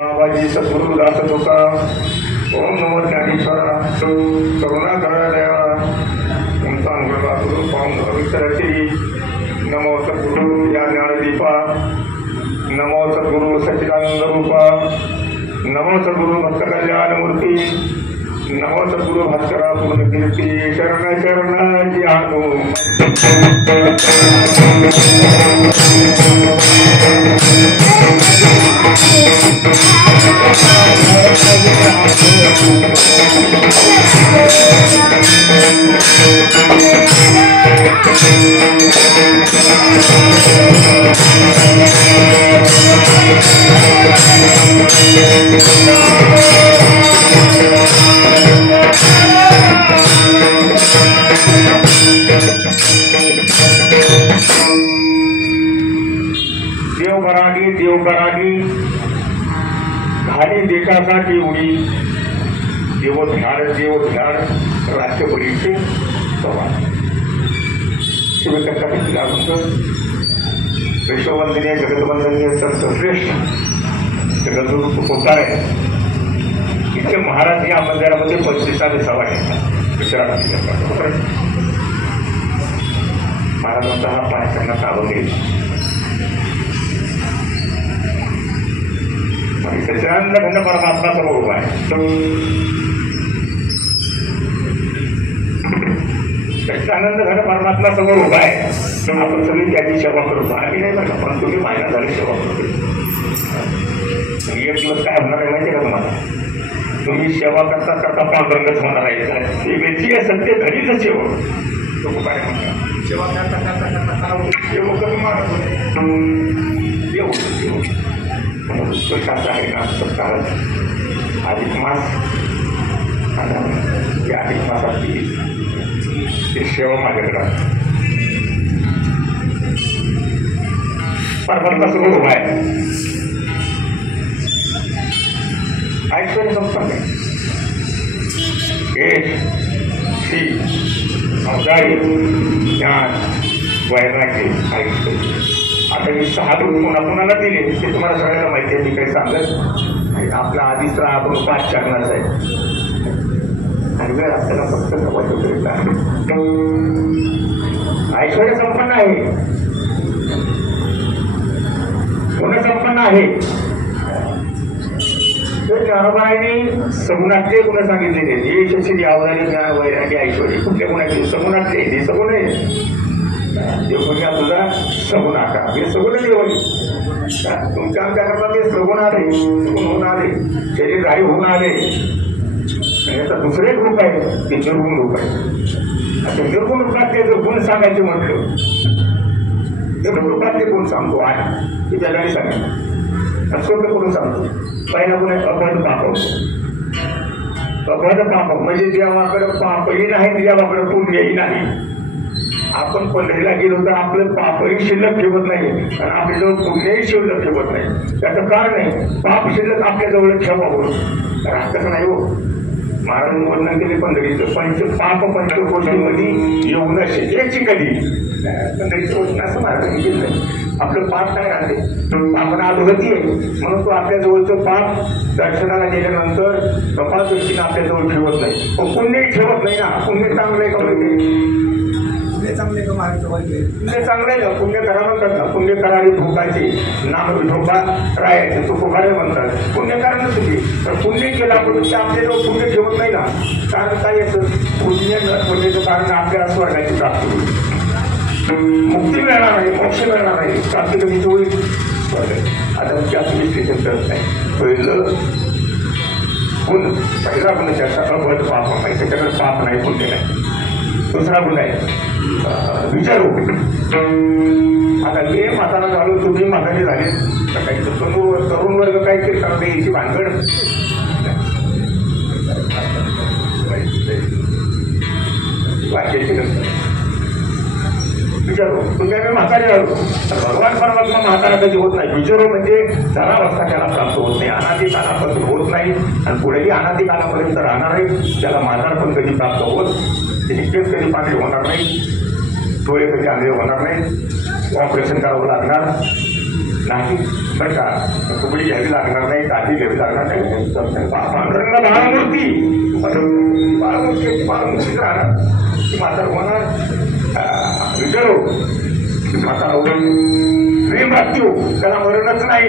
बाबाजी सद्गुरु दास तुका ओम नमो ज्ञानेश्वरा करुणा करा दया तुमचा अनुग्रह गुरु पाहून विचारायची नमो सद्गुरु या ज्ञानदीपा नमो सद्गुरु सच्चिदानंद रूपा नमो सद्गुरु भक्त कल्याण मूर्ती नमो सद्गुरु भास्करा पूर्ण कीर्ती शरण शरणाची आगो देव करागी घाली देशासाठी उडी देव ध्यान राष्ट्रपतीचे संवाद शिवकथापती विश्ववंदनीय जगतवंदनीय सर्वश्रेष्ठ जगद्गुरु तुकोबार आहे. इथे महाराज या मंदिरामध्ये 35 सभा घेतात महाराजांचा हा पाय करण्याचा अवघड सच्चिदानंद घन परमात्मा स्वरूप आहे. सच्चिदानंद घन परमात्मा स्वरूप आहे. आपण सगळी त्याची सेवा करतो. आम्ही नाही बघा पण तुम्ही महिना झाली सेवा करतो. एक दिवस काय होणार आहे माहिती आहे का तुम्हाला? तुम्ही सेवा करता करता पांडुरंगच होणार आहे. ती व्यक्ती आहे सत्य घरीच सेवक तो काय म्हणतात सेवा करता करता करता सेवक कशाचा आहे ना सत्कार अधिक मास या अधिक मासाची सेवा माझ्याकडे परमात्मा सगळं उभा आहे. ऐश्वर्य संपन्न यश श्री औदार्य ज्ञान वैराग्य ऐश्वर्य आता मी 6 गुण कोणाकोणाला दिले ते तुम्हाला सगळ्यांना माहिती आहे. मी काही सांगत आपला आधीच तर आपण 5 चरणाचा आहे आणि वेळ आपल्याला फक्त ऐश्वर्य संपन्न आहे गुण संपन्न आहे. ज्ञानोबाईंनी सगुणातले गुण सांगितलेले यश श्री औदार्य ज्ञान वैराग्य ऐश्वर्य कुठल्या गुणाचे सगुणातले हे सगुण आहे. देवपुण्या तुझा सगुण आकार हे सगुण देव तुमच्या आमच्याकरता ते सगुण आले सगुण होऊन आले शरीरधारी होऊन आले. आणि याचा दुसरे एक रूप आहे ते निर्गुण रूप आहे. आता निर्गुण रूपात ते जर गुण सांगायचे म्हटलं निर्गुण रूपात ते गुण सांगतो आहे ते जगाने सांगितलं सोपे करून सांगतो. पहिला गुण आहे अबध पाप. अबध पाप म्हणजे देवाकडे पापही नाही देवाकडे पुण्यही नाही. आपण पंढरीला गेलो तर आपलं पापही शिल्लक ठेवत नाही आणि आपल्याजवळ पुण्यही शिल्लक ठेवत नाही. त्याचं कारण आहे पाप शिल्लक आपल्याजवळ ठेवावं राहतच नाही हो. महाराजांनी वर्णन केले पंढरीचं पाप पंचकोशीमध्ये येऊ नये याची कधी पंढरीचं वचन असं महाराजांनी केलं. आपलं पाप काय राहते आपण अधोगती आहे म्हणून तो आपल्याजवळचं पाप दर्शनाला गेल्यानंतर कपाळ दृष्टीने आपल्याजवळ ठेवत नाही. पुण्यही ठेवत नाही ना. पुण्य चांगलं आहे का पुण्य चांगलं आहे ना. पुण्य करा म्हणतात ना पुण्य करावी भोगाची नाम विठोबा राहायचे तो फुगारे म्हणतात. पुण्य करा तुम्ही तर पुण्य केलं आपण आपल्याजवळ पुण्य ठेवत नाही ना. कारण काय येतं पुण्याचं कारण आपल्याला स्वर्गाची प्राप्ती होईल मुक्ती मिळणार नाही मोक्ष मिळणार नाही प्राप्ती कधी होईल स्वर्ग. आता जास्त विश्लेषण करत नाही. पहिलं गुण पहिला गुण त्याचा अबध पाप नाही त्याच्याकडे पाप नाही पुण्य नाही. दुसरा गुण आहे विचारू. आता मी म्हातारा झालो तुम्ही म्हातारे झाले तर काही तरुण वर्ग काय करतात याची भानगड वाक्याची नसतं. विचारू तुम्ही आम्ही म्हातारे झालो तर भगवान परमात्मा म्हातारा कधी होत नाही. विचारू म्हणजे जनावस्था त्याला प्राप्त होत नाही. अनादी कालापासून होत नाही आणि पुढेही अनादी कालापर्यंत राहणार आहे. त्याला म्हातार पण कधी प्राप्त होत केस कधी पांढरे होणार नाही डोळे कधी आंधळे होणार नाही. ऑपरेशन करावं लागणार नाही बरं का, कुबडी घ्यावी लागणार नाही, काठी घ्यावी लागणार नाही. पांडुरंगाला बाळामूर्ती, बाळामूर्ती बाळामूर्तीच राहणार. ती म्हातार होणार विचारो, म्हातारा प्रेम राखतो, त्याला मरणच नाही.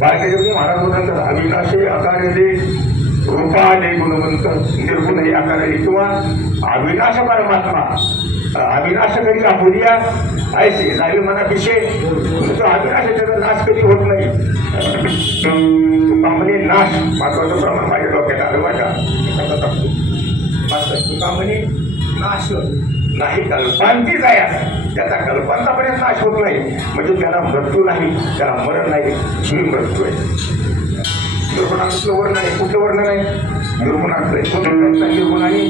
बाळकाजी महाराज बोलतात अविनाशी आकारेले रूपाले गुणवंत निर्गुणही आकारेले, किंवा अविनाश परमात्मा अविनाश कधी आपुरिया ऐसे जावी मना विषय, तो अविनाश त्याचा नाश कधी होत नाही. तुका म्हणे नाश महत्वाचं प्रमाण माझ्या डोक्यात आलं, माझ्या तुका म्हणे नाश नाही, कल्पांतीच आहे, त्याचा कल्पांतापर्यंत नाश होत नाही. म्हणजे त्याला मृत्यू नाही, त्याला मरण नाही, ही मृत्यू आहे. निर्गुणातलं वर्ण नाही, कुठलं वर्ण नाही, निर्गुणातलं निर्गुण आणि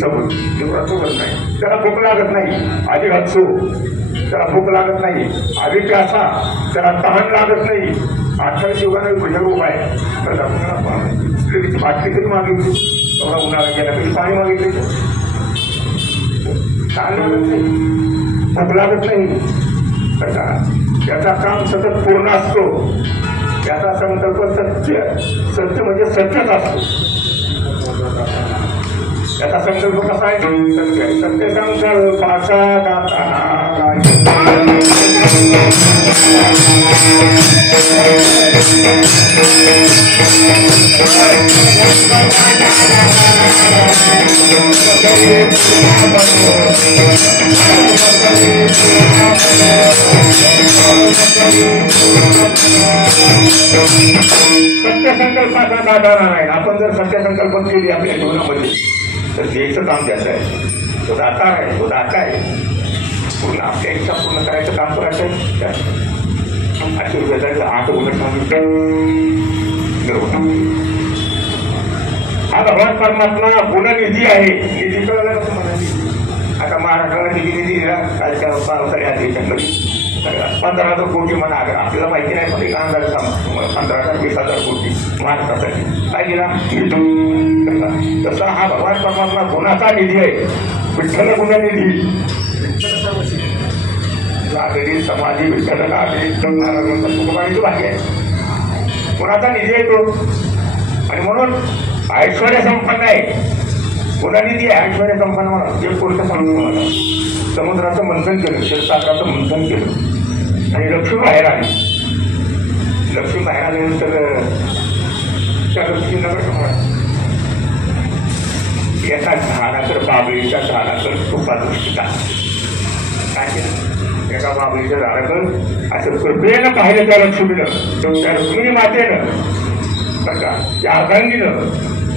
सबूत निर्गुणाचं वर्ण नाही. त्याला भूक लागत नाही, आधी हत्सू त्याला भूक लागत नाही, आधी प्यासा त्याला तहान लागत नाही. 28 युगाने भजन उपाय तर आपण बाटली कधी मागितली, तेवढा उन्हाळा गेला कधी पाणी मागितले, तहान लागत नाही, भूक लागत नाही. त्याचा काम सतत पूर्ण असतो. त्याचा संकल्प सत्य, सत्य म्हणजे सत्यच असतो. त्याचा संकल्प कसा आहे, सत्य सत्य संकल्पाचा सत्य संकल्पाचा गाठा नाही. आपण जर सत्य संकल्प केली आपल्या जीवनामध्ये तर द्यायचं काम त्याचं आहे. तो दाता आहे, तो दाता आहे. पूर्ण आपल्या इच्छा पूर्ण करायचं काम करायचं आहे. 8 गुण सांगितलं. हा भगवान परमात्मा गुणनिधी आहे. निधी कळलं कसं म्हणाली. आता महाराष्ट्राला किती निधी दिला कालच्या आधी 15,000 कोटी म्हणा. आपल्याला माहिती नाही पण एक अंदाज 15,000-20,000 कोटी महाराष्ट्रासाठी काय दिला. तसा हा भगवान परमात्मा गुणाचा निधी आहे. विठ्ठल गुणनिधी, लादरी समाधी विठ्ठल लादरी तुकोबाईचं भाग्य आहे. गुणाचा निधी आहे तो. आणि म्हणून ऐश्वर्य संपन्न आहे. गुणनिधी आहे, ऐश्वर्य संपन्न म्हणा. जे पुरुष म्हणा समुद्राचं मंथन केलं, क्षीरसागराचं मंथन केलं आणि लक्ष्मी बाहेर आली. लक्ष्मी बाहेर आल्यानंतर त्या लक्ष्मी नगर म्हणा एका झाडाकर बाबळीच्या झाडाकर तुपा दृष्टीचा काय केलं. एका बाबळीच्या झाडाकर असं कृपेनं पाहिलं त्या लक्ष्मीनं, त्या लक्ष्मी मातेनं बघा त्या अर्धांगीनं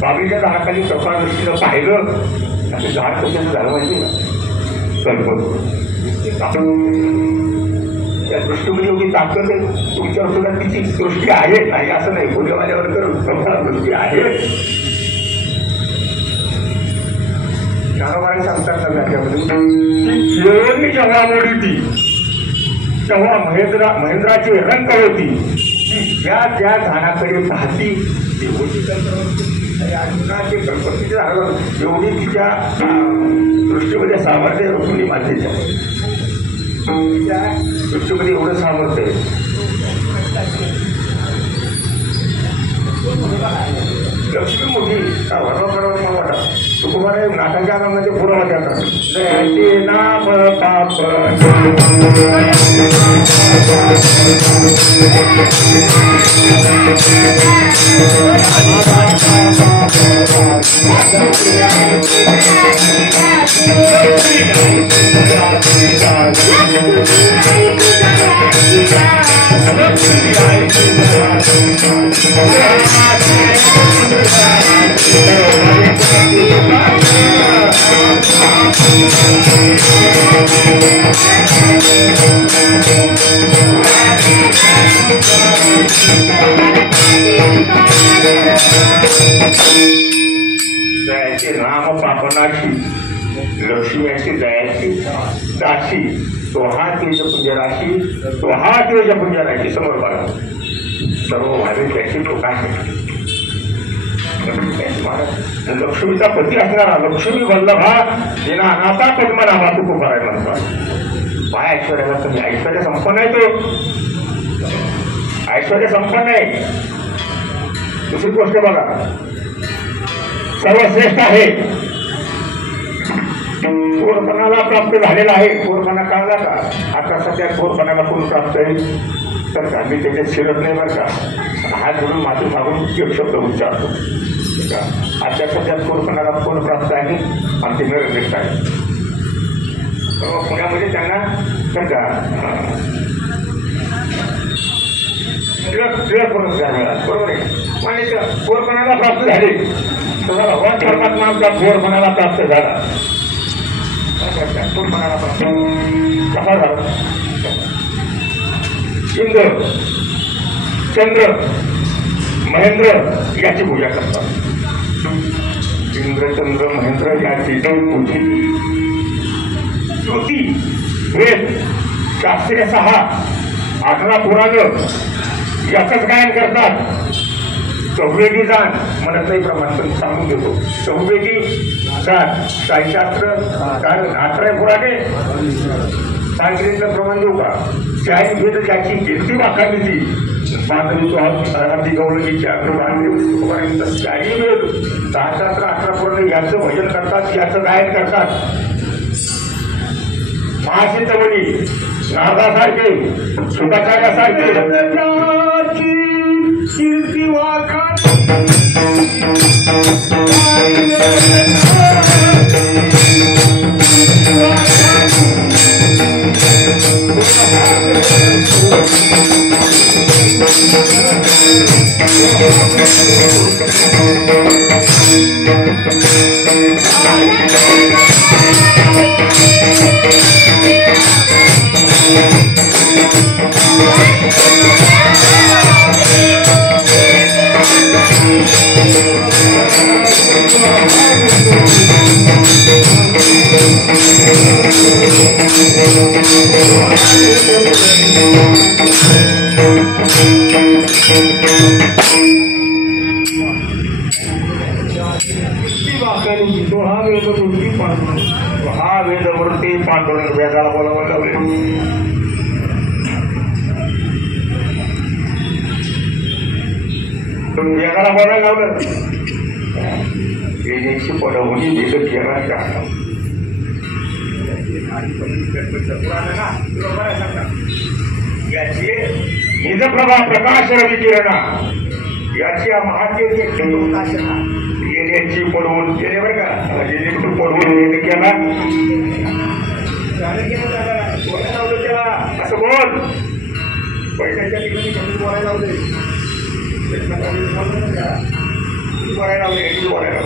बाबळीच्या झाडाखाली कृपा दृष्टीनं पाहिलं. असं झाड कशाचं झालं माहिती ना, त्या दृष्टीमध्ये एवढी ताकद आहे. तुमच्यावर सुद्धा तिची दृष्टी आहे, नाही असं नाही. पुढे माझ्यावर तर दृष्टी आहे. ज्ञानोबाई सांगतात ना त्याच्यामध्ये की खेळणी जेव्हा मोडी ती तेव्हा महेंद्राची रंग होती की ज्या त्या झाडाकडे पाहती ती होती अर्जुनाची गणपतीच्या झाडावर एवढी तिच्या दृष्टीमध्ये सामर्थ्य रुक्मिणी मातेच्या तिच्या दृष्टीमध्ये एवढं सामर्थ्य आहे. लक्ष्मी मोठी का वरवा वाटा तुकोबारा नाटाच्या नामामध्ये पुरावा देतात. जयते नाम पाप दयाचे नाम पापनाशी लक्ष्मी अशी दयाची दाशी तो हा तेज पुंजराशी तो हा तेज पुंजराशी समोर बघा सर्व भाविक त्याची तो काय लक्ष्मीचा पती असणारा लक्ष्मी वल्लभा जिना अनाथा पद्मनाभा तुकोबाराय म्हणतात. काय ऐश्वर्याला तुम्ही ऐश्वर्य संपन्न आहे तो ऐश्वर्य संपन्न आहे. दुसरी गोष्ट बघा सर्वश्रेष्ठ आहे थोरपणाला प्राप्त झालेला आहे. थोरपणा कळला का? आता सध्या थोरपणाला कोण प्राप्त आहे तर का मी त्याच्यात शिरत नाही बरं का. हात जोडून माती मागून एक शब्द उच्चारतो का. आता सध्या थोरपणाला कोण प्राप्त आहे आमचे नरश्रेष्ठ आहे. पुण्यामध्ये त्यांना बरं का टिळक पुरस्कार मिळाला बरोबर आहे. आणि थोरपणाला प्राप्त झाले तर भगवान परमात्मा आमचा थोरपणाला प्राप्त झाला. थोरपणाला प्राप्त कसा झाला? इंद्र चंद्र महेंद्र याची पूजा करतात. इंद्र चंद्र महेंद्र याची पूजी श्रुती वेद शास्त्रीय 6 18 पुराण याचंच गायन करतात. चौवेगी जाण म्हणतही प्रमाण पण सांगून देतो. चौवेगी जाण साईशास्त्र 18 पुराणे सांगितलं प्रमाण देऊ का. त्याही भेद ज्याची कीर्ती वाखाणली माधवी आरती गौरवीची अग्रभाग त्याही वेद 6 शास्त्र 18 पुराणे याचं भजन करतात याचं गायन करतात. महासिद्धमणी नारदासारखे शुकाचार्यासारखे कीर्ती वाखाण हा वेदमूर्ती पांडुरंग वेदाला बोलावं लागले. वेदाला बोलायला लावलं वेदेची पदवणी वेद घेणार का याची निजप्रभा प्रकाश रवी किरणा याची महादेव येण्याची पडवून केले बरं का. पडवून वेद केला त्याला असं बोल पैशाच्या ठिकाणी बोलायला लावले बोलायला लावले बोलायला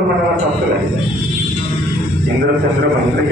मनाला प्राप्त झाले. इंद्रचंद्र महेंद्र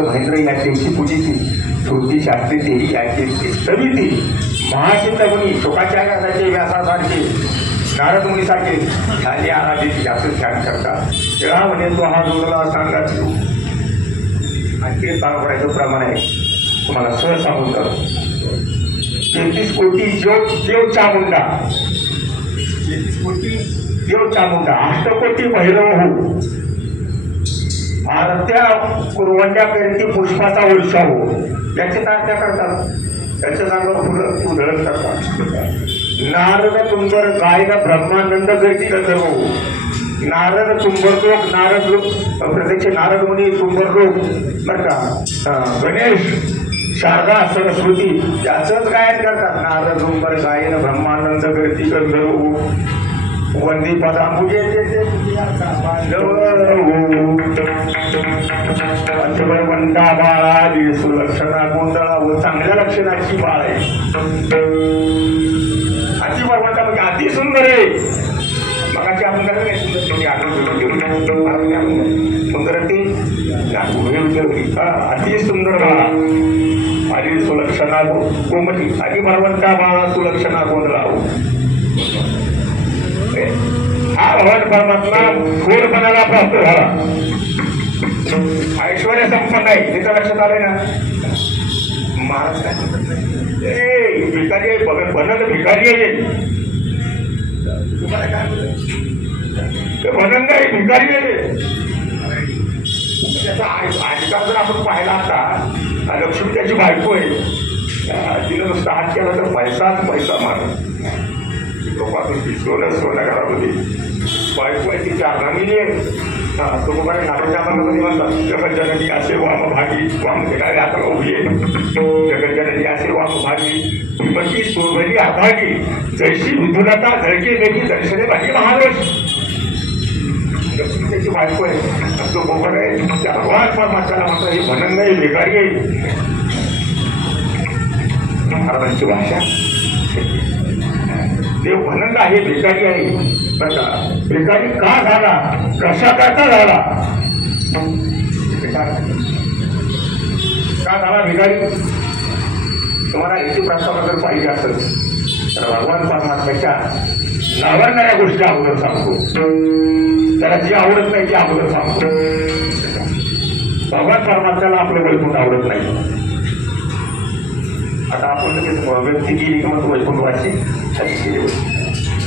महेंद्र याची पूजेची श्रुती शास्त्री देवी याची सविती महासिद्धमुनी शुकाचार्यासारखे व्यासासारखे नारद मुनीसारखे झाले आराधीची जास्त ध्यान करतात. तेव्हा म्हणे तो हा जोडला सांगा आणि ते काम करायचं प्रमाण आहे तुम्हाला सहज सांगून कर. 33 कोटी देव चामुंडा 33 कोटी देव चामुंडा 8 कोटी भैरव हो आरत्या कुरवंड्याकरती पुष्पाचा उत्सव हो याचे आरत्या करतात. त्याच्या जागेवर फुलं उधळत करतात. नारद तुंबर गायन ब्रह्मानंद गर्दी सर्व नारद तुंबर लोक नारद लोक प्रत्यक्ष नारद मुनी तुंबर लोक बर का गणेश शारदा सरस्वती त्याचंच गायन करतात. नारद तुंबर गायन ब्रह्मानंद गर्दी सर्व वंदी पदांबुजे पंचवंता बाळा सुलक्षणा गोंधळा व चांगल्या लक्षणाची बाळ आहे. अतिभगवंता म्हणजे अति सुंदर आहे. मगाची आपण करत नाही सुंदर ती अति सुंदर बाळा आणि सुलक्षणा कोमटी अतिभगवंता बाळा सुलक्षणा गोंधळा हा भगवान परमात्मा थोरपणाला प्राप्त झाला. ऐश्वर्य संपन्न आहे त्याच्या लक्षात आलंय ना. महाराज भिकारी आहे बनत भिकारी आहे. तुम्हाला काय बनंद आहे भिकारी आहे. त्याचा आजकाल जर आपण पाहिला असता लक्ष्मी त्याची बायको आहे तिनं नुसतं हात केला तर पैसाच पैसा मारत सोनं सोनं घरामध्ये बायको आहे ती चारणामी आहे. तो बाबा नाटकच्या मध्ये म्हणतात जगज्जननी असे वाम भागी वाम घेणारे आता उभी आहे. जगज्जननी असे वाम भागी विमशी सोबली अभागी जैशी विधुलता झळके मेघी दर्शने भागी महारोष. लक्ष्मी त्याची बायको आहे तो बाबा आहे त्या भगवान परमात्म्याला म्हणतात हे म्हणत नाही भिकारी आहे. महाराजांची भाषा देव म्हणत आहे भिकारी आहे. बघा भिकारी का झाला कशा करता झाला का झाला भिकारी. तुम्हाला याची प्रस्ताव जर पाहिजे असेल तर भगवान परमात्म्याच्या नावडणाऱ्या गोष्टी अगोदर सांगतो. त्याला जी आवडत नाही ती अगोदर सांगतो. भगवान परमात्म्याला आपलं वैकुंठ आवडत नाही. आता आपण व्यक्ती गेली किंवा तो वैकुंठवासी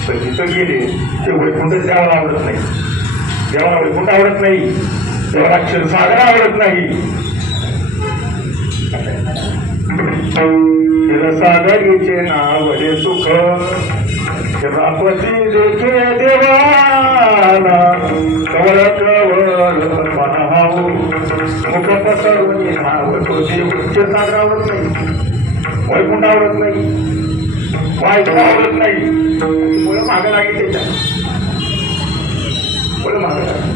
पण तिथं गेले ते वैकुंठच देवाला आवडत नाही. देवाला वैकुंठ आवडत नाही. देवाला क्षीरसागर आवडत नाही. क्षीरसागरीचे नाव हे सुख रापती देखे देवाला कवळ कवळ पाहाव मुख पसरवणी नाव तो देव. क्षीरसागर आवडत नाही. वैकुंठ आवडत नाही. बायको आवडत नाही. मुलं मागं लागली त्याच्या मुलं मागं लागली.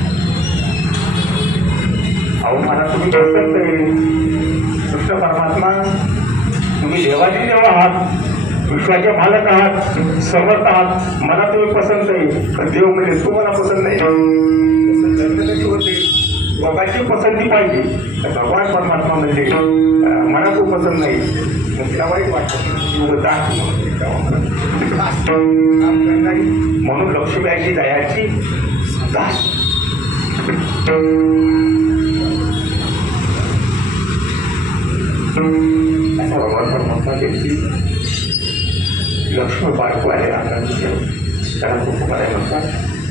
अहो मला तुम्ही पसंत आहे कृष्ण परमात्मा तुम्ही देवाचे देव आहात विश्वाचे मालक आहात समर्थ आहात. मला तुम्ही पसंत आहे पण देव म्हणजे तू मला पसंत नाही. बाबाची पसंती पाहिजे तर भगवान परमात्मा म्हणजे मला तू पसंत नाही तिला वाईट वाटतं म्हणून लक्ष्मीबाईची दयाची दास. भगवान परमात्मा त्यांची लक्ष्मी बायको आहे त्याला खूप करायला म्हणतात.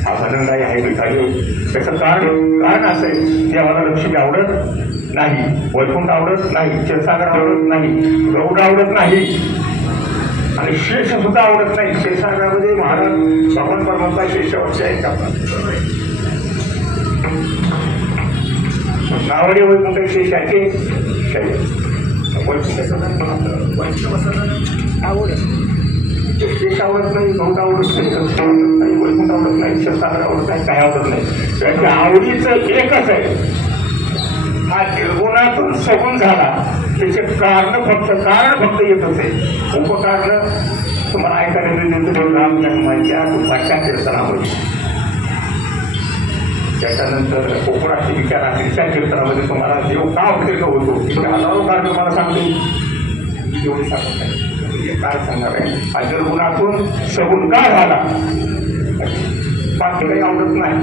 हा आनंदाई आहे भिकारी. त्याचं कारण असं आहे देवाला लक्ष्मी आवडत नाही. वैकुंठ आवडत नाही. क्षीरसागर आवडत नाही. गौड आवडत नाही आणि शेष सुद्धा आवडत नाही. शेषसागरामध्ये महाराज भगवान परमात्मा शेषावरचे आहेत. नावडे वैकुंठ शेषाचे आवडत शेष आवडत नाही. गौड आवडत नाही. वैकुंठ आवडत नाही. क्षीरसागर आवडत नाही. काय आवडत नाही. त्याच्या आवडीचं एकच आहे हा निर्गुणातून सगुण झाला. त्याचे कारण फक्त येत असेल. उपकारण तुम्हाला ऐकायला रामजन्माच्या दुपारच्या कीर्तनामध्ये त्याच्यानंतर कोकणाची विचार रात्रीच्या कीर्तनामध्ये तुम्हाला देव का अवतीर्ण होतो हजारो कारण तुम्हाला सांगतो. एवढी सांगत नाही काय सांगणार आहे. हा निर्गुणातून सगुण का झाला बाकी काही आवडत नाही.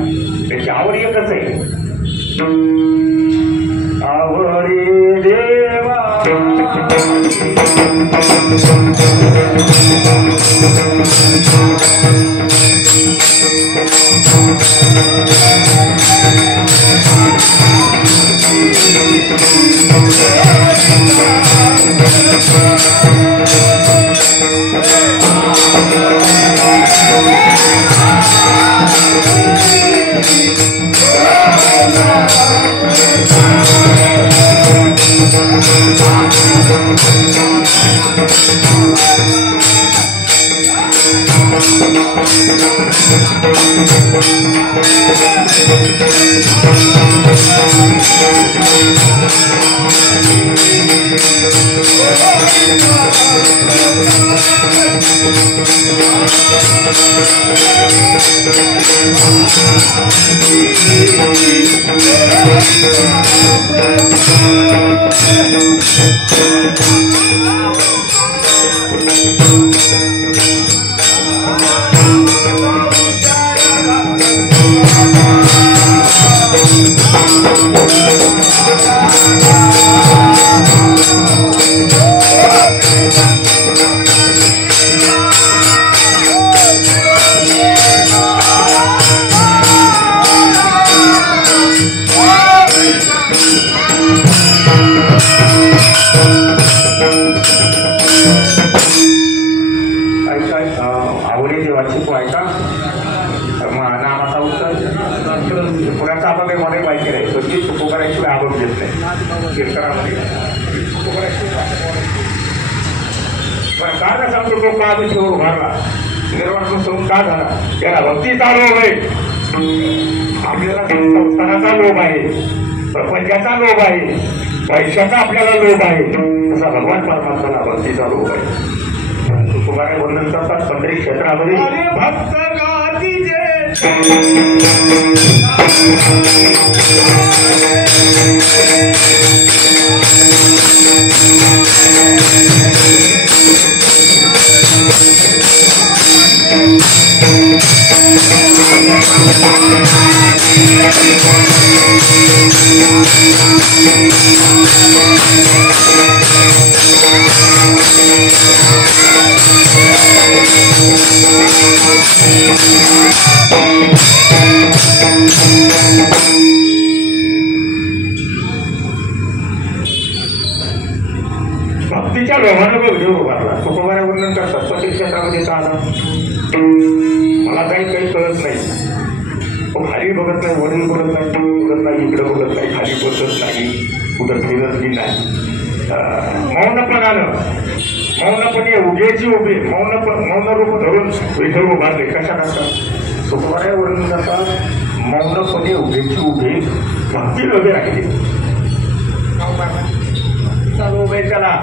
त्याची आवड एकच आहे आवडी देवा. आवडे देवाची पोहायचा नामाचा उत्तर पुण्याचा आपण काही मध्ये बाईक केलाय कधी चुको करायची आवड घेत नाही कीर्तनामध्ये चुको करायची पण का ना सांगतो तो का विषयावर उभारला निर्वाण समून का झाला याला भक्तीचा लोभ आहे आपल्याला संस्थानाचा लोभ आहे प्रपंचाचा लोभ आहे पैशाचा आपल्याला लोभ आहे तसा भगवान परमात्म्याला भक्तीचा लोभ आहे तुम्हाला वर्णन करतात पंढरी क्षेत्रामध्ये भक्त भक्तीच्या लोभाने व्हिडिओ उभारला तुकोबाऱ्या वर्णन करतात पंढरी क्षेत्रामध्ये का आला मला काही कळत नाही तो खाली बघत नाही वरील बघत नाही बघत नाही इकडे बघत नाही खाली बसत नाही कुठं फिरत नाही मौनपणे उभेची उभे मौन रूप धरून विठ्ठल उभारले कशा करतात तुकोबाऱ्या वर्णन करतात मौनपणे उभेची उभे भक्ती लोभे राहिली लोभ आहे त्याला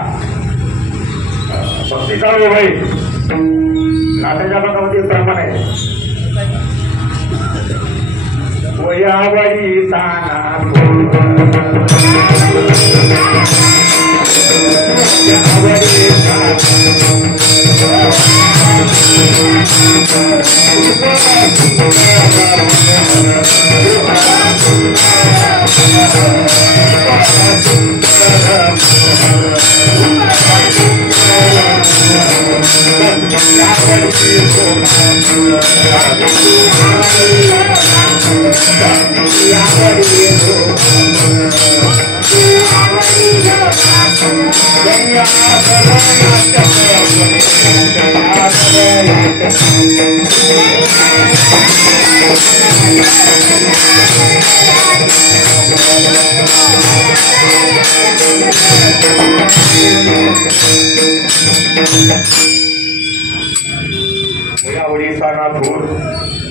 भक्तीचा लोभ आहे नाट्याच्या भागामध्ये प्रमाण आहे वयावरी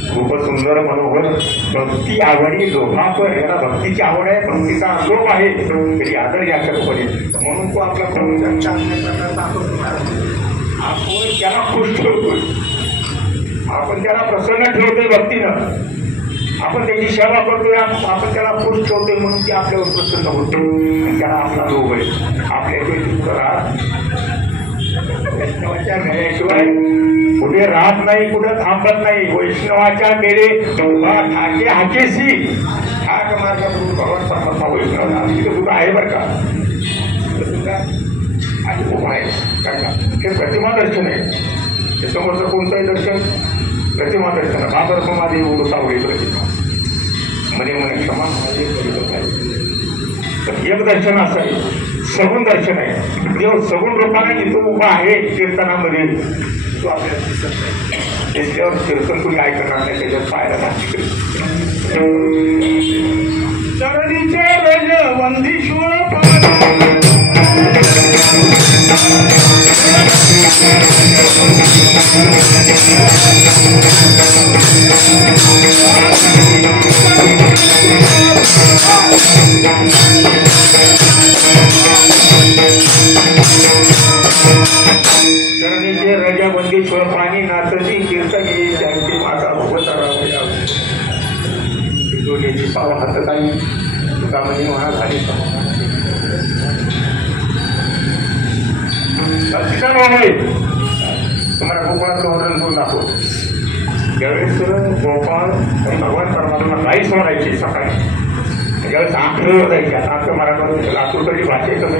खूप सुंदर मनोहर भक्ती आवडी लोभापर याला भक्तीची आवड आहे भक्तीचा लोभ आहे तरी आदर या कल्पने म्हणून तो आपला आपण त्याला खुश ठेवतोय आपण त्याला प्रसन्न ठेवतोय भक्तीनं आपण त्याची सेवा करतोय आपण त्याला खुश ठेवतोय म्हणून ती आपल्यावर प्रसन्न होते त्याला आपला लोभ आहे आपल्या वैष्णवाच्या मेळ्याशिवाय कुठे राहत नाही कुठे थांबत नाही वैष्णवाच्या मेळे ठाके हाकेशी ठाक मार्गातून भगवान परमात्मा वैष्णवाला तिथे सुद्धा आहे बरं का सुद्धा आणि खूप आहे काय का हे प्रतिमा दर्शन आहे ते समोरचं कोणतंही दर्शन प्रतिमा दर्शन बाबर माझे सावळी प्रतिमा म्हणे म्हणे क्षमा एक दर्शन असं आहे सगुण दर्शन आहे देव सगुण रूपाने इथं उभा आहे कीर्तनामध्ये तो आपल्याला दिसत नाही त्याच्यावर कीर्तन तुम्ही ऐकणार नाही त्याच्यात पाहायला लागते चरणीचे रज वंदीश्वर धरणीचे रजा बंदीश्वर पाणी नाचती कीर्तनी त्यांची माता भगवतारावया दोन्हीची पाव हात काही तुकामणी म्हणा झाली तुम्हाला गोपाळाचं वर्णन करून दाखव. ज्यावेळेस गोपाळ आणि भगवान परमात्मा काही सोडायचे सकाळी ज्यावेळेस आखऱ्यावर जायचे. आता आमच्या मराठवाड्यात लातूरकडची भाषा कसं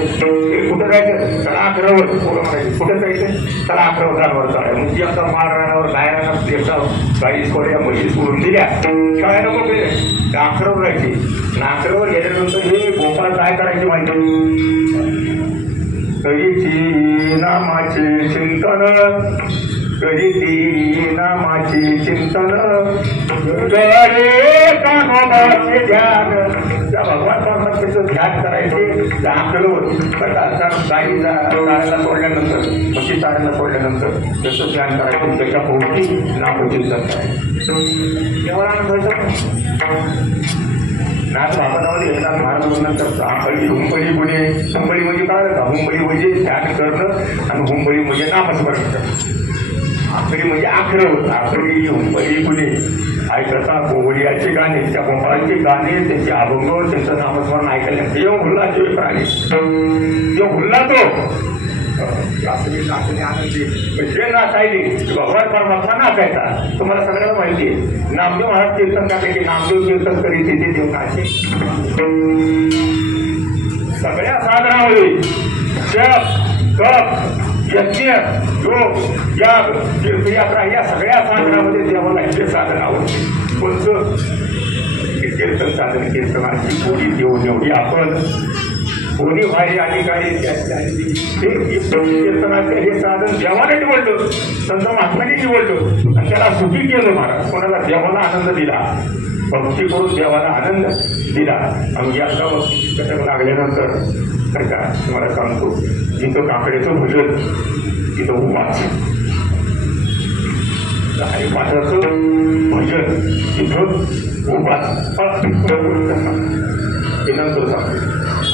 कुठं जायचं त्याला आखऱ्यावर पोरं म्हणायचे. कुठं जायचं त्याला आखऱ्यावर रानावर चालायचं. म्हणजे आता माळ रानावर गाय रानावर एकदा गाई सोड्या म्हशी सोडून दिल्या शाळेला नको गेले त्या आखऱ्यावर जायचे. आखऱ्यावर गेल्यानंतर हे गोपाळ काय करायचे माहिती कधीची नामाचे चिंतन कधीची नामाचे चिंतन गरे कानोबाचे ध्यान. त्या भगवान परमात्म्याचं ध्यान करायचे त्या आकलवर गाई चारायला सोडल्यानंतर म्हशी चारायला सोडल्यानंतर त्याचं ध्यान करायचं त्याच्या भोवती नामचिंतन करायचं. केवळ नाथ बाबांमध्ये एकनाथ महाराजांनंतर आंबळी हुंबळी गुन्हे. हुंबळी म्हणजे काय हुंबळी म्हणजे ध्यान करणं आणि हुंबळी म्हणजे नामस्मरण करणं. आखरी म्हणजे आखरं आखरी हुंबळी गुन्हे ऐकता गोवडियाचे गाणे त्या गोपाळांचे गाणे त्यांचे अभंग त्यांचं नामस्मरण ऐकायला देव हुल्ला देव प्राणी देव हुल्ला तो जे नाचायले भगवान परमात्मा नाचायचा. तुम्हाला सगळ्यांना माहिती आहे नामदेव महाराज कीर्तन करते की नामदेव कीर्तन करीत ते देव नाचे. सगळ्या साधनामध्ये जप तप यज्ञ योग याग तीर्थयात्रा या सगळ्या साधनामध्ये देवाला हे साधन आवडते. कोणतं कीर्तन साधन कीर्तनाची कोणी देऊन एवढी आपण कोणी भारी अधिकारी कीर्तनाचे हे साधन देवाने निवडलं संत महात्म्याने निवडलं आणि त्याला सुखी केलं. महाराज कोणाला देवाला आनंद दिला भक्ती करून देवाला आनंद दिला. आणि या कटक लागल्यानंतर काय का तुम्हाला सांगतो जिथं काकड्याचं भजन तिथं उभाच हरिपाठाचं भजन तिथं उभाच हे नंतर सांगतो.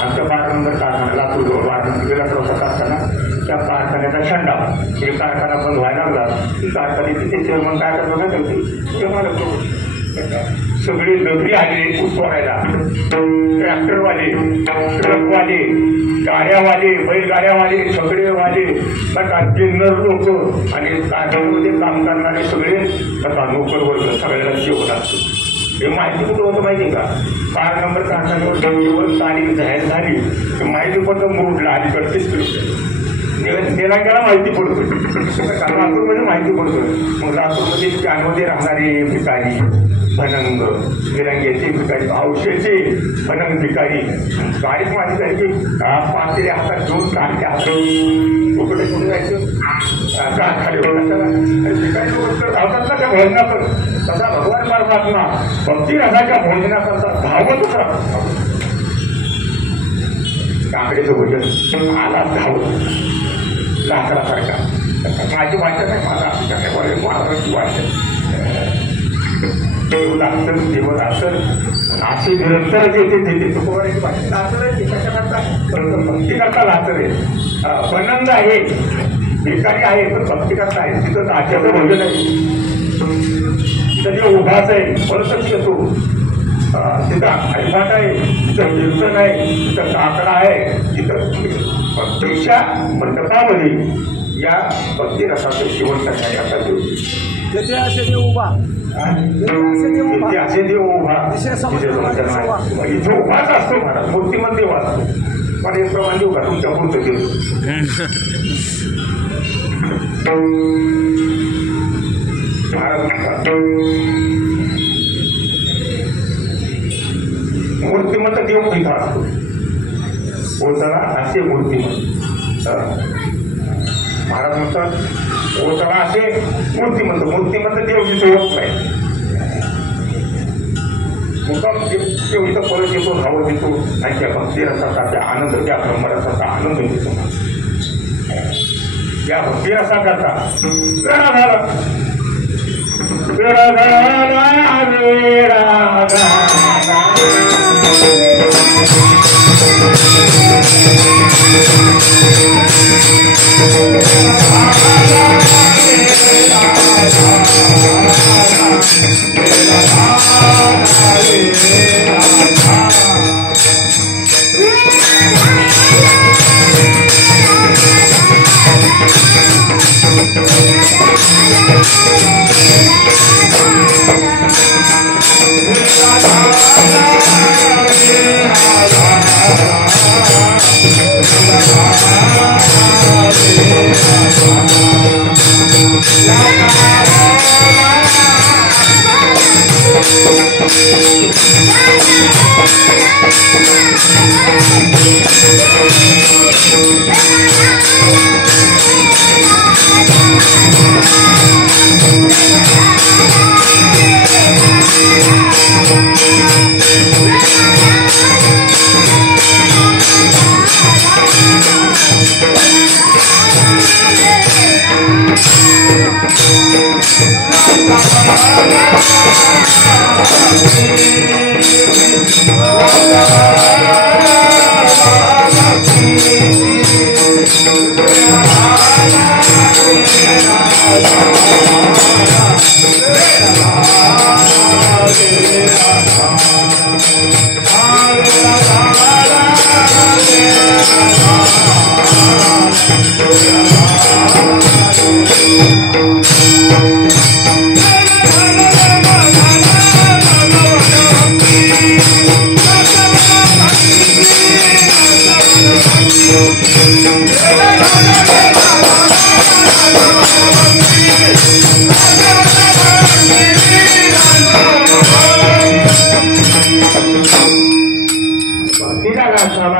आमच्या 12 नंबर कारखाना लातूर वाढला होता कारखाना. त्या कारखान्याचा छंडा हे कारखाना बंद व्हायला लागला की कारखाने तिथे चेअरमन काय करतो ना सगळे नगरी आले ऊस तोडायला. ट्रॅक्टरवाले ट्रकवाले गाड्यावाले बैलगाड्यावाले सगळेवाले किन्नर लोक आणि कारखान्यामध्ये काम करणारे सगळे नोकर वर्ग सगळ्याला जेवण असतो. हे माहिती कुठं होतं माहिती का 12 नंबर कारखान्यावर जवळ तारीख जाहीर झाली तर माहिती पडतं मुरुडला अलीकडे 30 किलोमीटर तेलंगणाला माहिती पडतो. लातूरमध्ये माहिती पडतो. मग लातूरमध्ये कॅनमध्ये राहणारे भिकारी भनंग विरंग्याचे भिकारी औषधचे भनंग भिकारी गाडीत माहिती झाली की पातेले हातात घेऊन काढते हातात कुठे कुठे जायचं खाली भिकारी लोक धावतात ना त्या भोजनावर. तसा भगवान परमात्मा भक्ती रसाच्या भोजनाकरता धावतच राहतात. काकड्याचं भोजन आला धावत लाकडासारखा. माझी भाषा नाही माझा महाराष्ट्राची भाषा देव लागतं देव लागतं असे निरंतर येते ते तुकोबाराची भाषा लागतं आहे. कशाकरता भक्ती करता लागतं रे. पनंद आहे भिकारी आहे पण भक्ती करता आहे. तिथं नाच्याचं भोजन आहे तिथं जे उभाच आहे परतच येतो. तिथं हरिपाठ आहे तिथं कीर्तन आहे तिथं काकडा आहे तिथं भक्तीच्या मंडपामध्ये या भक्ती रसाचं जीवन करण्याकरता देऊ. तेथे असे देव उभा असे देव उभा इथे उभाच असतो महाराज. मूर्तिमंत देव असतो. पण एक प्रमाण देऊ का तुमच्या पुढचं देऊ मूर्तिमंत देव इथं असतो. ओळखला असे मूर्तिमंत महाराज म्हणतात ओळखला असे मूर्तिमंत देव जिथे होत नाही. मुद्दाम देव इथं परत येतो धावत येतो आणि त्या भक्ती रसाचा त्या आनंद त्या ब्रह्मरसाचा आनंद घेतो. या भक्ती रसाकरता वेळा झाला वेळा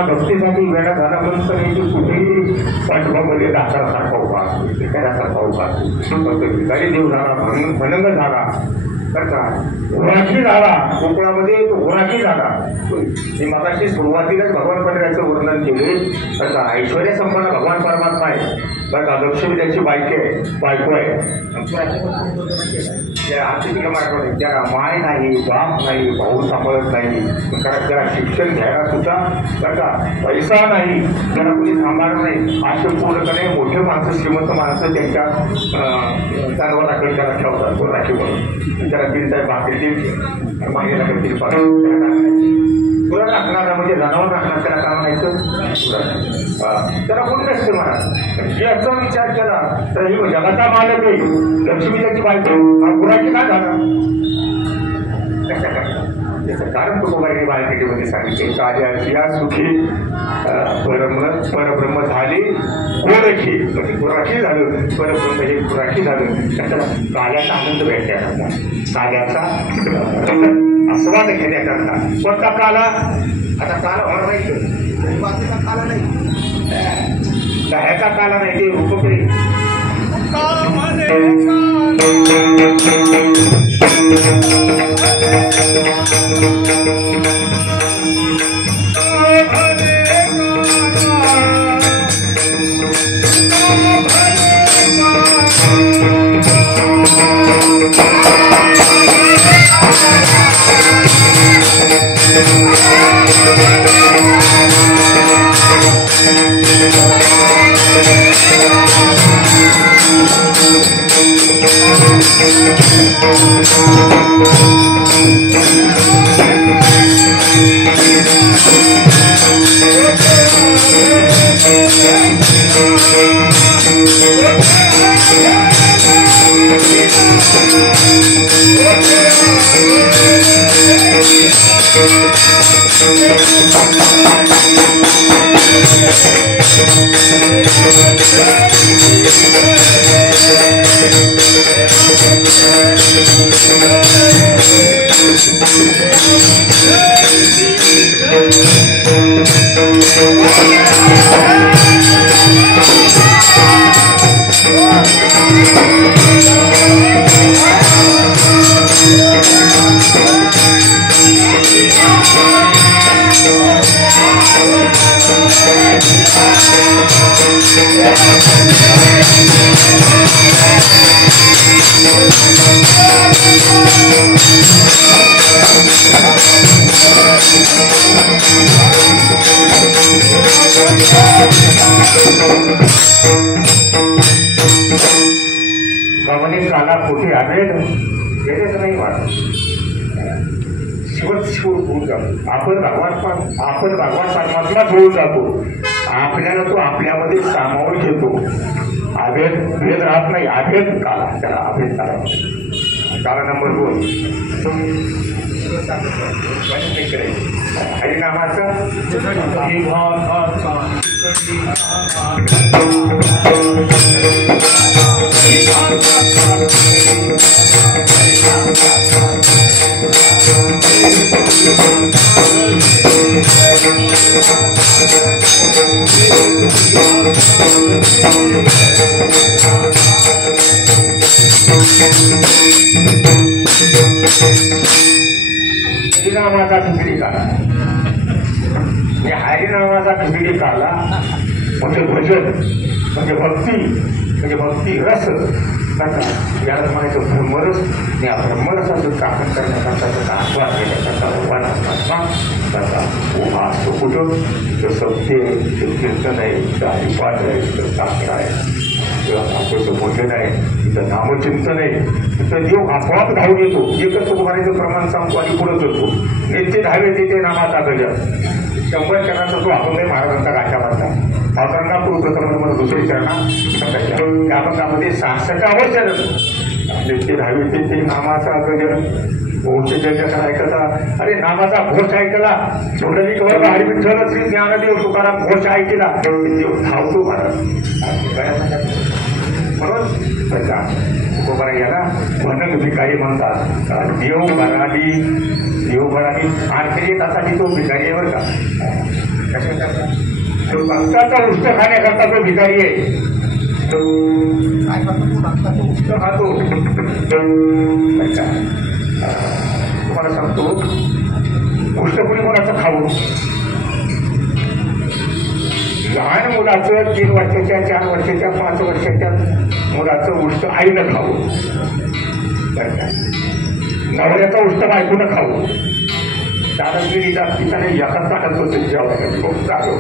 भक्तीसाठी वेळा झाला म्हणून तर याची कुठेही पाठवामध्ये दाखल्यासारखा उभा असतो भिकाऱ्यासारखा उभा असतो भिकारी देव झाला भनंग झाला तर का होराकी झाला कोकणामध्ये तो होराकी झाला मी मगाशी सुरुवातीलाच भगवान पंढऱ्याचं वर्णन केले तर का ऐश्वर्य संपन्न भगवान परमात्मा आहे बरं का लक्ष्मी त्याची बायको आहे त्याला माय नाही बाप नाही भाऊ सांभाळत नाही कारण त्याला शिक्षण घ्यायला सुद्धा बरं का पैसा नाही त्याला कोणी सांभाळत नाही असे पूर्णपणे मोठे माणसं श्रीमंत माणसं त्यांच्या जनावराकडे त्याला ठेवतात तो राखी म्हणून त्याला बिनताय भाकरी महिन्याला कधी तुला राखणारा म्हणजे जनावर राखणार त्याला काय म्हणायचं त्याला कोणी नसते म्हणा याचा विचार केला तर ही जगाचा मालक आहे लक्ष्मी त्याची बायको गुराची काय झाला त्याचं कारण तुकोबाईने बालकेटीमध्ये सांगितले कार्याच्या सुखी परब्रह्म झाले गोरखी म्हणजे गुराखी झालं परब्रह्म हे गुराखी झालं त्याला काल्याचा आनंद भेटण्याकरता काल्याचा आस्वाद घेण्याकरता कोणता काला आता काला होणार नाही बाकीचा काला नाही ह्याचा काला नाही ते रूपकरी गवने काला पोटी आवेल येतेच नाही वाटत शिवच शिव होऊन जातो. आपण भगवान परमात्माच होऊन जातो. आपल्याला तो आपल्यामध्ये सामावून घेतो. अभेद भेद राहत नाही. अभेद काला, त्याला अभेद काला. काला नंबर 2 हरिनामाचं हरिनामाचा खिचडी काढा. हरिनामाचा खिचडी काढला म्हणजे भजन, म्हणजे भक्ती रस. याला म्हणायचं ब्रह्मरस. या ब्रह्मरसाचं चाकण करण्याकरता, त्याचा आस्वाद घेण्याकरता भगवान परमात्मा त्याचा उभा असतो. कुठं तर सत्य, ते कीर्तन आहे, तिथं हरिपाठ आहे, तिथं शास्त्र आहे, तिथं आपलं भोजन आहे, तिथं नामचिंतन आहे, तिथं देव आपोआप धावून येतो. एकच उभारायचं प्रमाण सांगतो आणि पुढं करतो. नित्य धावे तिथे नामाचा गजर. 100 चरणाचा तो अभंग महाराजांचा गाठा बांधला. पावरांना पूर्वप्रथम दुसरी चरणा त्या अभंगामध्ये 66 चरण. नित्य धावे तिथे नामाचा गजर. घोष जयकार ऐकता. अरे नामाचा घोष ऐकला. छोटली वर्ग हरिविठ्ठल श्री ज्ञानदेव तुकाराम घोष ऐकला. देव धावतो महाराज. म्हणून त्याचा तुकोबरा याला म्हणून भिकारी म्हणतात. देव भराडी आणखी तासाठी तो भिकारी आहे. बरं का, तो भक्ताचा उष्ट खाण्याकरता तो भिकारी आहे. उष्ट खातो. तुम्हाला सांगतो, उष्ट कोणी कोणाचं खाऊ. लहान मुलाचं 3 वर्षाच्या 4 वर्षाच्या 5 वर्षाच्या मुलाचं उष्ट आईनं खावं. नवऱ्याचं उष्ट बायकोनं खावं. दादागिरीचा ठिकाणी एकाच ताटात होतं जेवायला. खूप चालू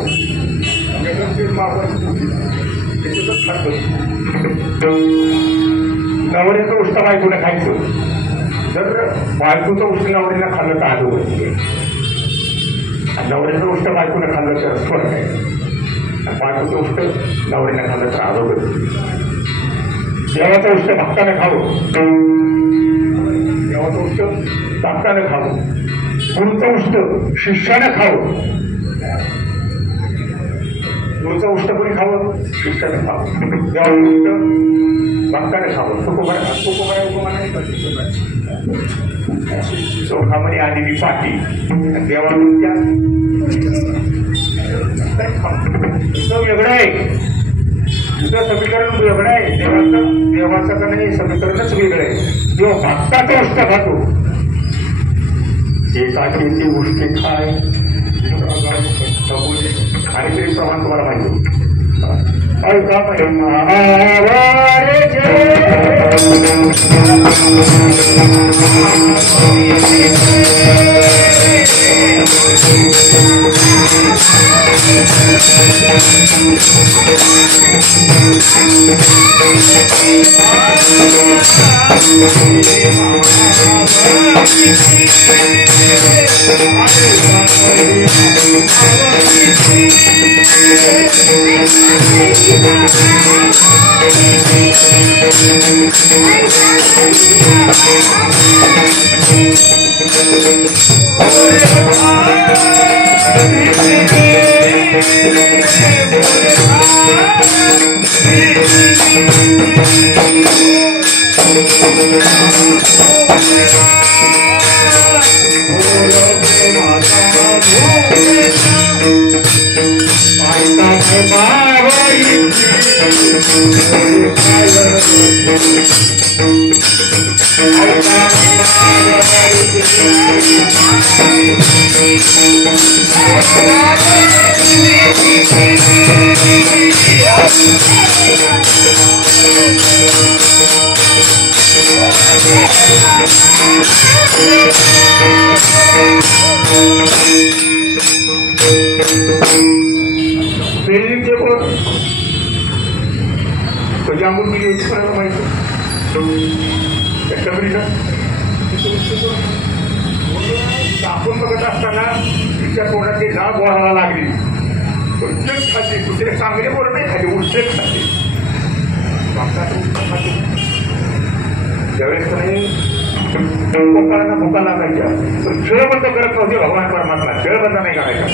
नवऱ्याचं उष्ट बायकोनं खायचं. जर बायकोचं उष्ट नवऱ्यानं खाल्लं तर आलं होते. नवऱ्याचं उष्ट बायकोनं खाल्लं तर स्वर्ग आहे. बायकोचं उष्ट नवऱ्यानं खाल्लं तर आलं होते. देवाचं उष्ट भक्तानं खावं. देवाचं उष्ट भक्तानं खावं. गुरुचं उष्ट शिष्यानं खावं. गुरुचं उष्ट कोणी खावं, शिष्यानं खावं. देवाचं उष्ट भक्तानं खावं. चोखामध्ये आलेली पाठी देवाच्या वेगळं आहे. तुझं समीकरण वेगळं आहे. देवाचं का नाही समीकरणच वेगळं आहे. देव भक्ताचं उष्ट खातो. एकाची ती उष्टी खाय आणि तरी प्रमाण तुम्हाला माहिती. पेरणीचे कोण तो जांभूळ केली होती कोणाला माहिती आपण बघत असताना तिच्या तोंडाची लाभ वाढायला लागली उलटेच खाते दुसरे चांगले बोल नाही खाली उलटेच खाते ज्यावेळेस कोकाळांना भोका लागायच्या पण खेळ बंद करत नव्हते भगवान परमात्मा खेळ बंद नाही करायचा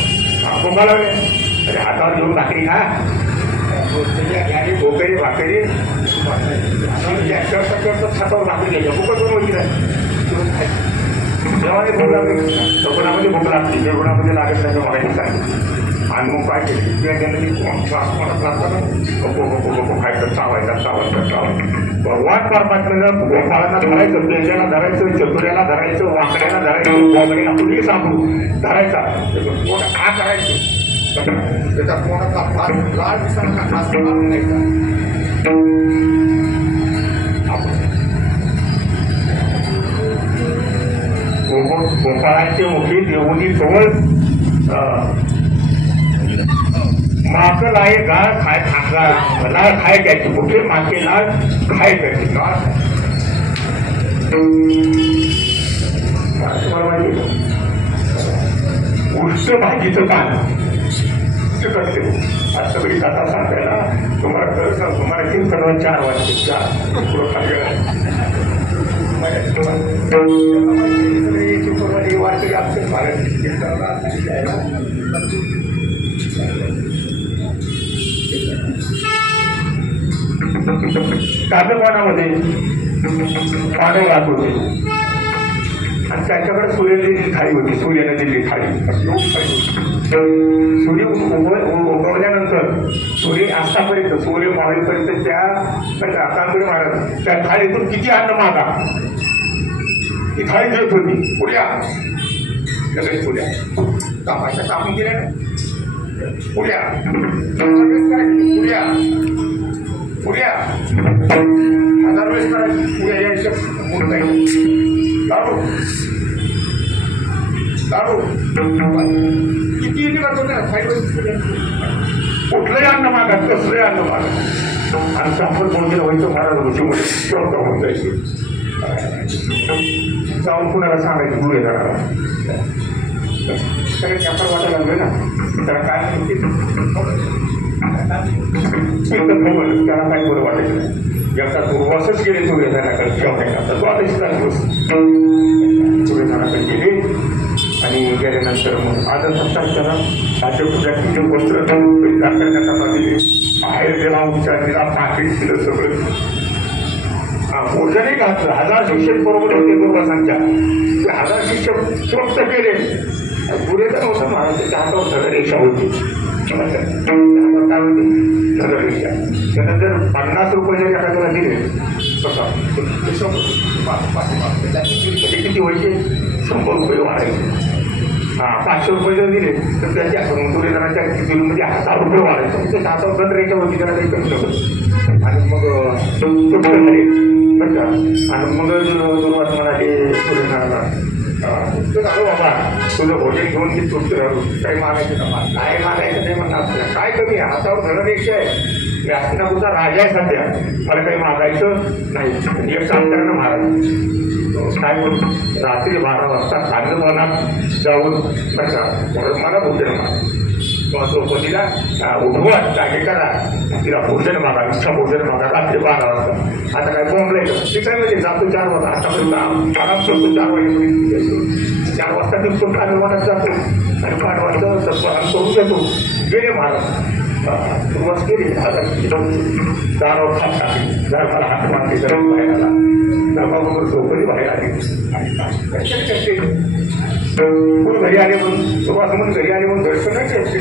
भोका लागले अरे हातावर घेऊन भाकरी खा भोकरी भाकरी हातावर भाकरी घ्यायच्या भोकत पण होती नाही जेव्हा भोक लागते सगुणामध्ये भोक लागते निर्गुणामध्ये लागत नाही माहिती सांगितलं आणि मग काय केली श्वास म्हणत लागताना गप्पो खायचं चावायचं भगवान परमात्म्यानं गोपाळांना धरायचं पेंड्याला धरायचं चतुऱ्याला धरायचं वाकड्याला धरायचं गोगड्याला कुठली सांगू धरायचा त्याचं पोट आ करायचं त्याचा पोटाचा फार लाल दिसायचा खास मारून द्यायचा गोपाळांचे मुखी देवणी जवळ माक लाय गाळ खाय लाळ खाय द्यायची कुठे माके लाळ खाय द्यायची गाळ तुम्हाला माहिती उष्ट भाजीचं कान करते आज सगळी कथा सांगायला तुम्हाला खरं सांग तुम्हाला तीन सर्व 4 वाजते 4 वारकरी आपले कादरवानामध्ये पाणी राहत होते आणि त्याच्याकडे सूर्याने दिलेली थाळी होती सूर्याने दिलेली थाळी सूर्य उगवल्यानंतर सूर्य आस्तापर्यंत सूर्य मावेपर्यंत त्या कांदुळे महाराज त्या थाळीतून किती अन्न मागा ती थाळी देत होती पुऱ्या सगळे पुऱ्या कापाच्या कापून गेल्या पुऱ्या पुऱ्या पुऱ्या 1000 वेळेस करायची पुऱ्या यायच्या दारू दारू किती निघत होते ना फाईट कुठलंही अन्न मागा कसलंही अन्न मागा आणि आपण बोललेलं व्हायचं महाराज ऋषीमुळे शोध होऊन जायचं जाऊन कुणाला सांगायचं गुळे करायला सगळे चॅप्टर वाटायला लागले ना त्याला काय त्याला काही बरं वाटायचं नाही एकदा दुर्वासच गेले सूर्यधाराकडे जेवण्याकरता तो आता सूर्यधाराकडे गेले आणि गेल्यानंतर मग आदर सत्कार त्याला राज्यपूजाचे वस्त्र करण्याकरता दिले बाहेर गेला उपचार दिला पाकिट दिलं सगळं भोजनही घातलं 1000 शिक्षक बरोबर होते दुर्वासांच्या ते 1000 शिक्षक स्वस्त केले पुढे तर नव्हतं महाराजांच्या हातावर सगळं रेषा होती नगर रिक्षा त्यानंतर 50 रुपये जर एखाद्याला दिले कसं किती व्हायचे 100 रुपये वाढायचे 500 रुपये जर दिले तर त्याच्या सूर्यधनाच्या किलोमध्ये 1000 रुपये वाढायचे ते 1000 बंद रेषा होती त्याला काही कमी नव्हतं आणि मग सुट्ट झाले बरं का आणि मग सुरुवात म्हणाले सूर्यधनाला झालो बाबा तुझं भोजन घेऊन ती तृप्त राहू काही मागायचं का काय मागायचं नाही म्हणणार आपल्याला काय कमी आहे हातावर धनरेषा आहे मी हस्तिनापूरचा राजा आहे सध्या मला काही मागायचं नाही एक काम करणं महाराज काय करू रात्री 12 वाजता खाल्लं मनात जाऊन बरं का मला भोजन मागा द्रौपदीला उठवा जागे करा तिला भोजन मागा इच्छा भोजन मागा रात्री 12 वाजता आता काय बोंबलायचं ते काय म्हणजे जातो 4 वाजता आतापर्यंत आराम करतो 4 वाजेपर्यंत 4 वाजता निघतो कालवानात जातो आणि 5 वाजता आराम करून घेतो गेले महाराज सुरुवात केली 4 वाजता टाकली जर मला हात मारली गरम बाहेर आला धर्माबरोबर द्रौपदी बाहेर आली कोण घरी आले म्हणून सुरुवात म्हणून घरी आले म्हणून दर्शनाचे असते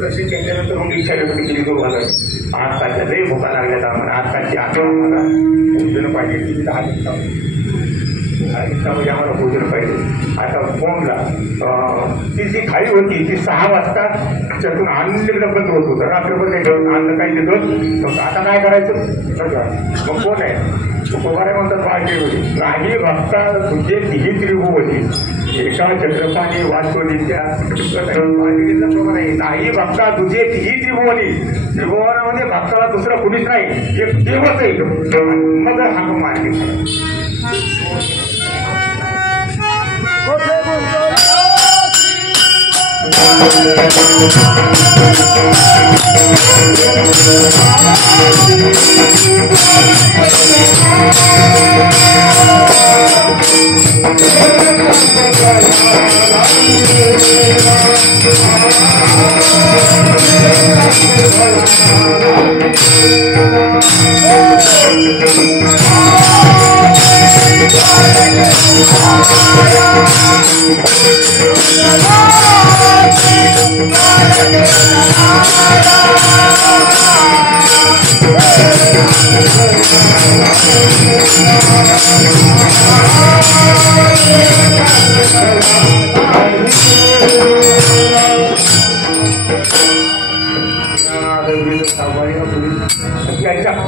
दर्शन केल्यानंतर मग इच्छा व्यक्त केली तो मला आज ताच्या लई भोका लागल्यात आम्हाला आज ताची आठवण मला उद्यानं पाहिजे की 10 मिनिटं त्यामध्ये आम्हाला भोजन पाहिजे. आता फोनला ती जी थाळी होती ती 6 वाजता त्यातून अन्न तिकडं बंद होत होतं. रात्रभर अन्न काही देत आता काय करायचं. मग कोण आहे तुकोबारे म्हणतात पाहिजे होती नाही भक्ता तुझे तिही त्रिभुवनी एका चंद्रपाणी वाचवलीच्या नाही भक्ता तुझे तिही त्रिभुवनी. त्रिभुवनामध्ये भक्ताला दुसरं कुणीच नाही एक देवच आहे. मग हाक मारली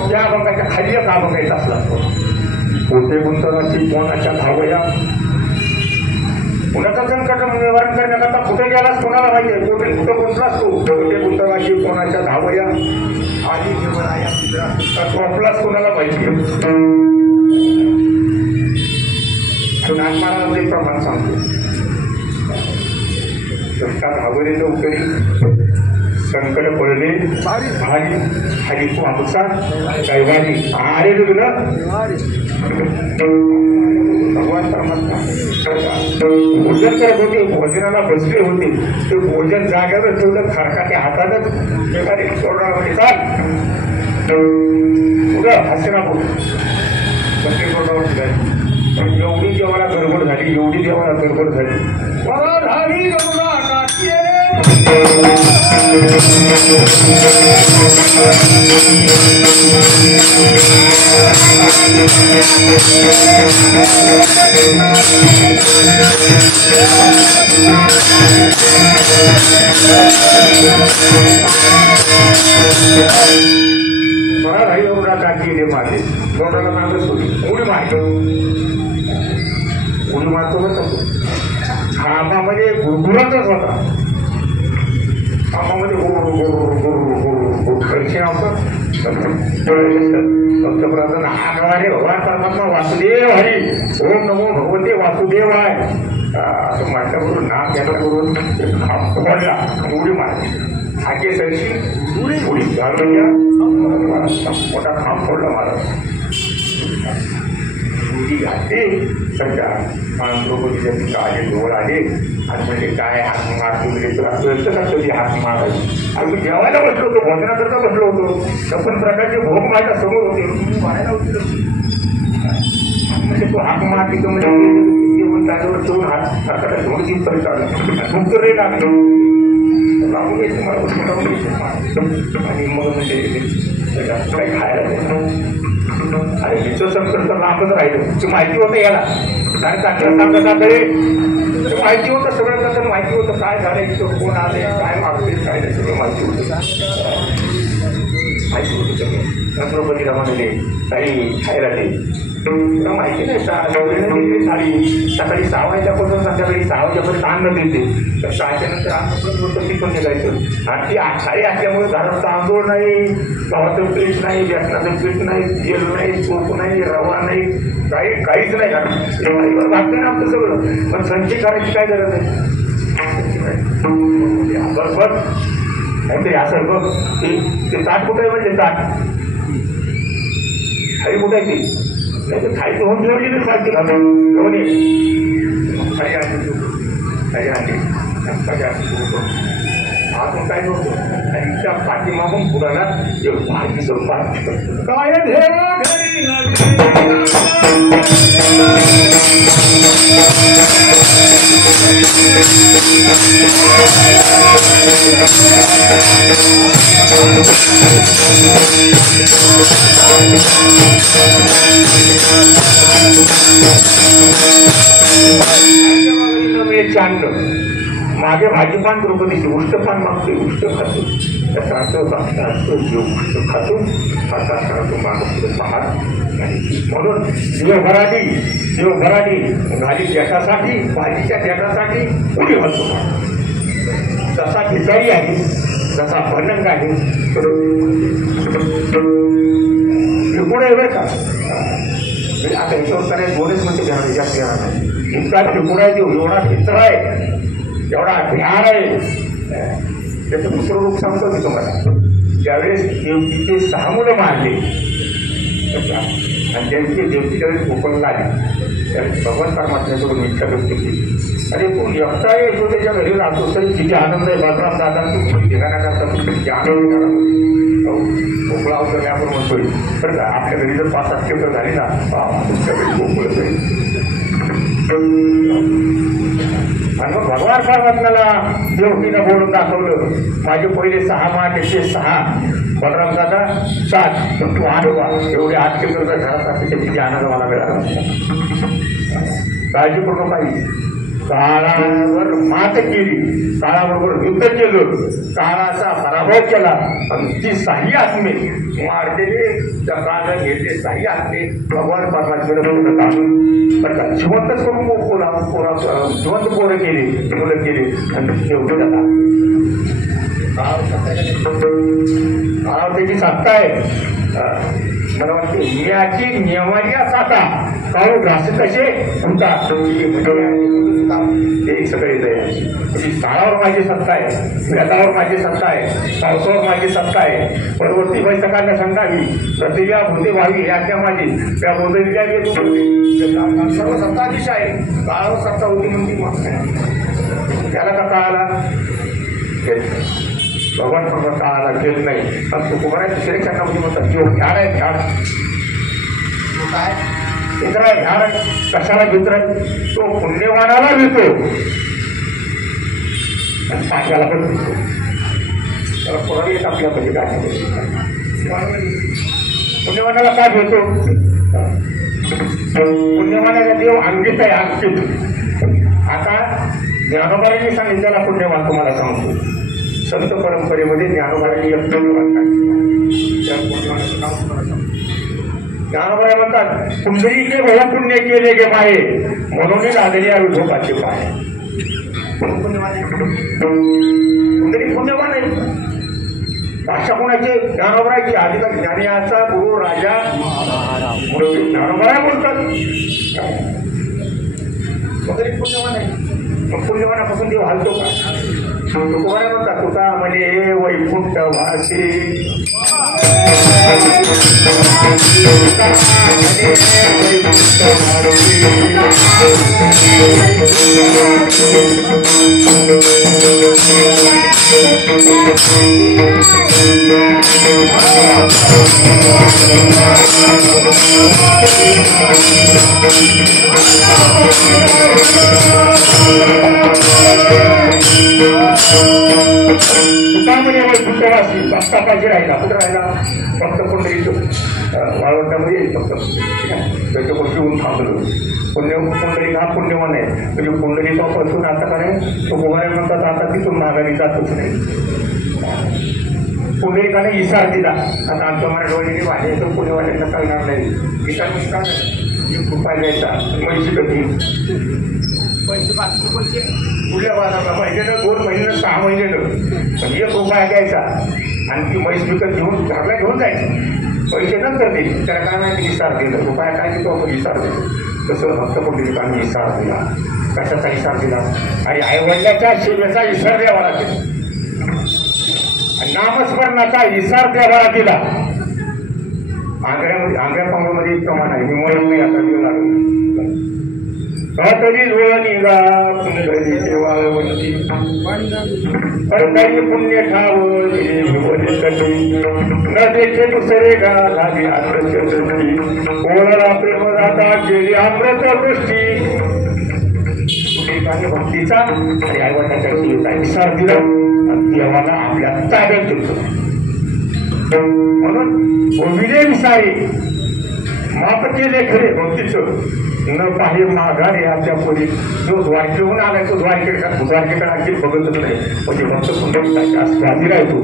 त्या अभंगाच्या खाली एक अभंग येत असला पोटे गुंतवणाची कोणाच्या धावया. कुणाचं संकट निवारण करण्याकरता कुठे गेलास कोणाला माहिती आहे. पोटे कुठं गुंतलास तू पोटे गुंतवणाची कोणाच्या धावया आधी झोपलास कोणाला माहिती आहे. नागमाराला ते प्रमाण सांगतो धावलेलं उत्तरी संकट पडले भारी हरी तू आमचा कैवारी अरे तुला भगवान परमात्मा भोजन करत होते. भोजनाला बसले होते. ते भोजन जाग्यावर ठेवलं खरकाच्या हातातच एखादी तोरणामध्ये चाल पुढं हास्य नको प्रत्येक तोरणावर एवढी देवाला गडबड झाली एवढी देवाला गडबड झाली मला झाली मला राही एवढा टाकी माझे तोंडाला मागच होती उडी मारतो उडी मारतो बरं खांबामध्ये गुरगुरातच होता. खांबामध्ये पैसे नव्हतं फक्त प्रार्थना हाकवारे भगवान परमात्मा वासुदेव हरी ओम नमो भगवते वासुदेवाय असं म्हटल्याबरोबर नाम घेतल्याबरोबर खांब पडला उडी मारली. हाके सरशी उडी घालून या मोठा खांब फोडला मला उडी घातली. सध्या द्रौपदीच्या पिता आले जवळ आले आणि म्हणजे काय हाक मार तुम्ही कधी हाक मारायची. आणि मी जेवायला बसलो होतो भोजनाकरता बसलो होतो. छप्पन प्रकारचे भोग माझ्या समोर होते मी व्हायला होते म्हणजे तो हाक मार तिथं म्हणजे त्याच्यावर ठेवून हात सरकारला घेऊन जिथपर्यंत आलं मुक्त रे लागले लागून घ्यायचं मला आणि मग म्हणजे काही खायला अरे विश्व संकट तर लांबच राहिलं. ती माहिती होतं याला कारण चांगलं सांगत माहिती होतं सगळं कसं माहिती होतं काय झालंय तिथं कोण आले काय मागते काय नाही सगळं माहिती होतं सगळं. द्रौपदीला म्हणाले काही खायला ते माहिती नाही साडी सकाळी 6 वाजल्यापासून संध्याकाळी 6 वाजेपर्यंत अन्न देते तर 6च्या नंतर अन्न होतं ती पण निघायचं. आणि ती आषाढी असल्यामुळे घरात तांदूळ नाही गव्हाचं पीठ नाही बेसनाचं पीठ नाही तेल नाही तूप नाही रवा नाही काहीच नाही घरात भागतं ना आमचं सगळं. पण संची करायची काय गरज आहे. बघ बघ काहीतरी असं बघ ते ताट कुठं आहे म्हणजे ताट खाली कुठं आहे ती नाही तर खायचं होऊन ठेवली तर चालते घेऊन ये खाली आली आपण काय करतो आणि त्या पाठीमागून पुराला भाजीचं काय घरी मागे भाजीपान द्रौपदीची उष्ट पान मागते उष्ट खातो त्याचा अर्थ जीव उष्ट खातो आता तो मागतो पहाड म्हणून जीवभराडी घाली देठासाठी भाजीच्या देठासाठी पुढे म्हणतो जसा भिकारी आहे जसा भनंग आहे पुढे बरं का आता याच्यावर करायला दोनच म्हणते घ्यावे जास्त घेणार नाही इतका त्रिपुरा आहे एवढा भित्र आहे एवढा ध्यान आहे त्याचं दुसरं रूप सांगतो मी तुम्हाला ज्यावेळेस देवकीचे 6 मुलं मारले आणि त्यांची देवकी ज्यावेळेस कोकणला आली त्यावेळेस भगवान परमात्म्याकडून इच्छा व्यक्त केली अरे तू एकटा येतो त्याच्या घरी राहतो तरी किती आनंद आहे बाजूला दादा तू ठिकाणा करता तू किती आनंद गोकुळ अवसर आपण म्हणतोय बरं का आपल्या घरी जर 5-7 केंद्र झाली ना तुमच्या घरी गोकुळ आणि मग भगवान परमात्म्याला देवकीनं बोलून दाखवलं माझे पहिले 6 माठ त्याचे 6 बलराम दादा 7 पण तू 8 वा एवढे 8 केंद्र जर घरात असते तर किती आनंद मला मिळाला काळजी करू पाहिजे काळावर मात केली काळाबरोबर युद्ध केलं काळाचा पराभव केला आणि ती 6 आत्मे मारलेले त्या काळाला घेतले 6 आत्मे भगवान परमात्म्याला काढून बरं का जिवंतच करून जिवंत पोरं केली मुलं केली आणि ठेवले जातात काळावर त्याची सत्ता आहे मला वाटते याची नियमाची साता काळू घास कसे होतात ते सगळे म्हणजे काळावर माझी सत्ता आहे व्यातावर माझी सत्ता आहे पावसावर माझी सत्ता आहे परवर्ती बैठकांना सांगावी प्रतिभा भूते व्हावी याच्या माझी त्या बोधविल्या सर्व सत्ताधीश आहे काळावर सत्ता होती म्हणते त्याला का काळाला भगवान परमात्मा काळाला घेत नाही पण तो कुमाराच्या शिरेक्षणामध्ये म्हणतात जो झाड आहे झाड काय मित्र आहे झाड कशाला मित्र तो पुण्यवानाला मिळतो आणि साध्याला पण मिळतो त्याला कोणाला येत आपल्यामध्ये काय पुण्यवानाला काय मिळतो पुण्यवानाचा देव अंकित आहे अंकित आता ज्ञानोबाईंनी सांगितलं त्याला पुण्यवान तुम्हाला सांगतो संत परंपरेमध्ये ज्ञानोबाईंनी ज्ञानोबाई म्हणतात पुंडरी के बहु पुण्य केले गे माये म्हणून लागले या विठोबाचे पाय पुंडरी पुण्यवान आहे भाषा कोणाची ज्ञानोबाईची अधिकार ज्ञानियाचा गुरु राजा ज्ञानोबाई बोलतात पुंडरी पुण्यवान आहे मग पुण्यवानापासून देव हलतो का तुकोबारा म्हणता तुका म्हणे वैकुंठ वासी तुकामध्ये वैकुंठवासी बसता पाहिजे राहिला कुठं राहिला फक्त पुंडरीच वाळवंटामध्ये फक्त त्याच्या गोष्टी येऊन थांबलो पुंडलिक हा पुण्यवान आहे म्हणजे पुंडलिकापासून आता काय तो गोवाऱ्या म्हणतात आता तिथून माघारी जातच नाही पुंडलिकाने इशार दिला आता आमच्या मराठवाडीने वाढले तर पुण्यवाल्यांना कळणार नाही इशार रुपये द्यायचा पैसे कधी पैसे बाकीचे पैसे पुढल्या बाजारला महिन्यानं 2 महिन्यानं 6 महिन्यानं पण 1 रुपया द्यायचा आणि ती म्हैस विकत घेऊन घरला घेऊन जायचं पैसे नंतर देईल त्याला काय माहिती इशार दिलं रुपया काय देतो आपण इशार देतो तसं भक्त पुंडलिकांनी इशार दिला कशाचा इशार दिला आणि आईवडिलाच्या सेवेचा इशार द्यावा लागेल नामस्मरणाचा इशार द्यावा दिला आंध्या पांगामध्ये एक प्रमाण आहे मी मी आता देऊ लागलो तरी डोळा निघा पुण्यघरी देवावंती पंढरी पुण्य ठाव न देखे दुसरे गा लागे आंध्रची कोणाला प्रेमदाता गेली अमृत वृष्टी प्रेमाने भक्तीचा आणि आईवडिलांच्या जीविता विसर दिला आणि देवाला आपल्या ताब्यात घेतलं. म्हणून विजय विसारे माप केले खरे भक्तीचं न पाहे माघारे आपल्या पोरी. जो द्वारकेहून आलाय तो द्वारकेकडे आणखी बघतच नाही. म्हणजे भक्त पुंडलिकाच्या स्वाधी राहतो.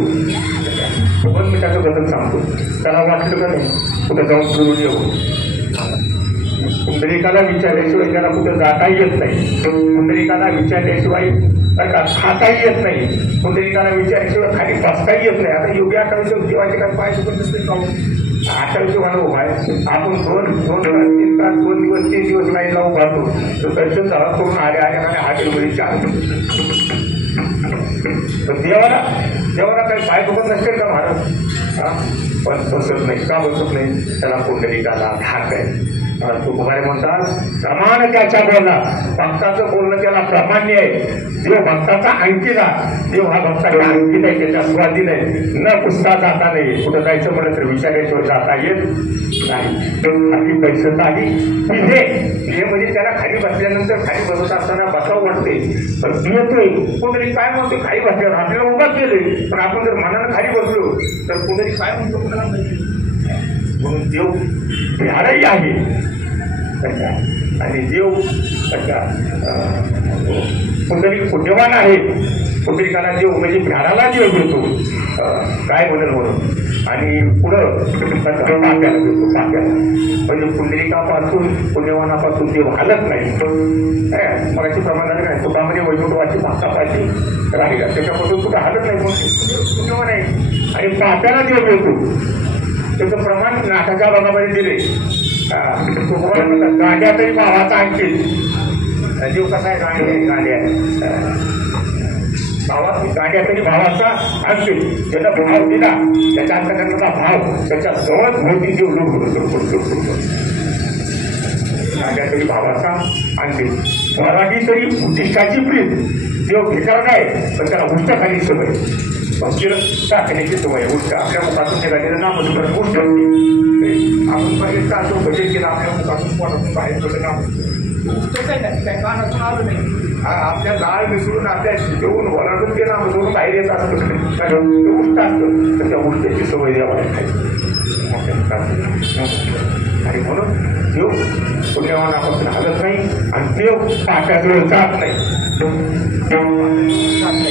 2 मिनिटाचं बदल सांगतो. त्याला वाटलं का नाही कुठं जाऊन फिरून येऊ. पुंडलिकाला विचारल्याशिवाय त्याला कुठं जाताही येत नाही. पुंडलिकाला विचारल्याशिवाय खाताही येत नाही. पुंडलिकाला विचारल्याशिवाय खाली बसताही येत नाही. आता योगी 28 देवाचे काय पाय सुकत नसते का? 28 वाला उभा आहे. आपण 2 तास 2 दिवस 3 दिवस लाईनला उभारतो. तो दर्शन झाला करून आल्या हाटेलमध्ये 4 देवाला काही पाय दुखत नसतील का महाराज? पण बसत नाही. का बसत नाही? त्याला पुंडलिकाला धाक आहे. तुकोबारे म्हणतात प्रमाण त्याच्या बोलला. भक्ताचं बोलणं त्याला प्रामाण्य आहे. देव भक्ताचा अंकित आहे. देव हा भक्ताचा अंकित आहे. त्याच्या स्वाधीन आहे. न पुसता जाता नाही. कुठं जायचं म्हणलं तर विचारायचं जाता येत नाही. खाली पैसे आली हे म्हणजे त्याला खाली बसल्यानंतर खाली बसत असताना बसावं वाटते. पण येतोय कोणतरी काय म्हणतो खाली बसल्यावर आपल्याला उभा केले. पण आपण जर मनानं खाली बसलो तर कोणतरी काय म्हणतो कोणाला माहिती. म्हणून देव प्याराही आहे आणि देव पुंडलिक पुण्यवान आहे. पुंडलिकाला देव म्हणजे प्याराला देव देतो. काय म्हणेल म्हणून आणि पुढं पाक्याला देतो. पाक्याला म्हणजे पुंडलिकापासून पुण्यवानापासून देव हालत नाही. मगाची प्रमाणाने काय तुकामध्ये वैकुंठवाची भक्तापाची राहिला त्याच्यापासून कुठं हालत नाही. पुण्यवान आहे आणि पाक्याला देव देतो. त्याचं प्रमाण नाटाच्या भागामध्ये दिले. गाड्या तरी भावाचा अंकित. जीव कसा आहे? गाड्या भावात गाड्या तरी भावाचा अंकित. ज्याचा भाव दिला त्याच्या अंतकरणाचा भाव त्याच्या जवळ भोवती जीव गाड्या तरी भावाचा अंकित. मराठी तरी उद्दिष्टाची प्रीत. देव ठिकाण आहे पण त्याला उष्टाखाली सवय. टाकण्याची सवय उष्ट आपल्या मुखातून निघालेलं नामस्मरण गोष्ट असते. आपण बरेच असं भजन केलं आपल्या मुखातून पोटातून बाहेर पडलं नाम उष्टच आहे ना. काय कानातून आलं नाही. आपल्या लाळ मिसळून आपल्या जेवून वराडून ते नामस्मरून बाहेर येत असतं. ते उष्ट असतं तर त्या उष्टाची सवय द्यावा आणि म्हणून देव पुण्यवानापासून हालत नाही आणि देव पाट्याजवळ जात नाही.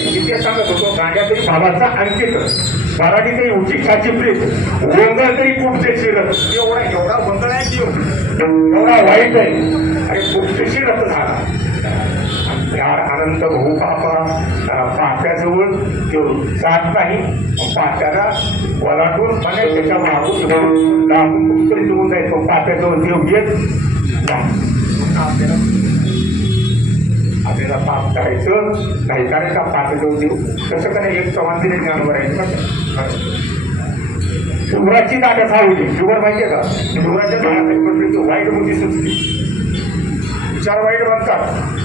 तिथे सांगत होतो गाड्या तरी भावाचा अंकित. मराठी तरी उचिष्ठाची प्रीत. गोंधळ तरी कुठचे शिरत. एवढा गोंधळ आहे देव एवढा वाईट आहे आणि कुठचे शिरत झाला. अनंत भाऊ पाट्याजवळ तो जात नाही. पाट्याला वलाटून म्हणे त्याच्या मागून लागून कुठतरी निघून जायचं. पाट्याजवळ देव येत आपल्याला पाप करायचं नाही करायचं. पाट्याजवळ देऊ तसं का नाही. एक प्रमाणे ज्ञानवर आहे. डुंगराची जागा सावली. डुंगर माहितीये का? डुंगराच्या झाडाखाली पडली की वाईट बुद्धी सुचली. विचार वाईट बनतात.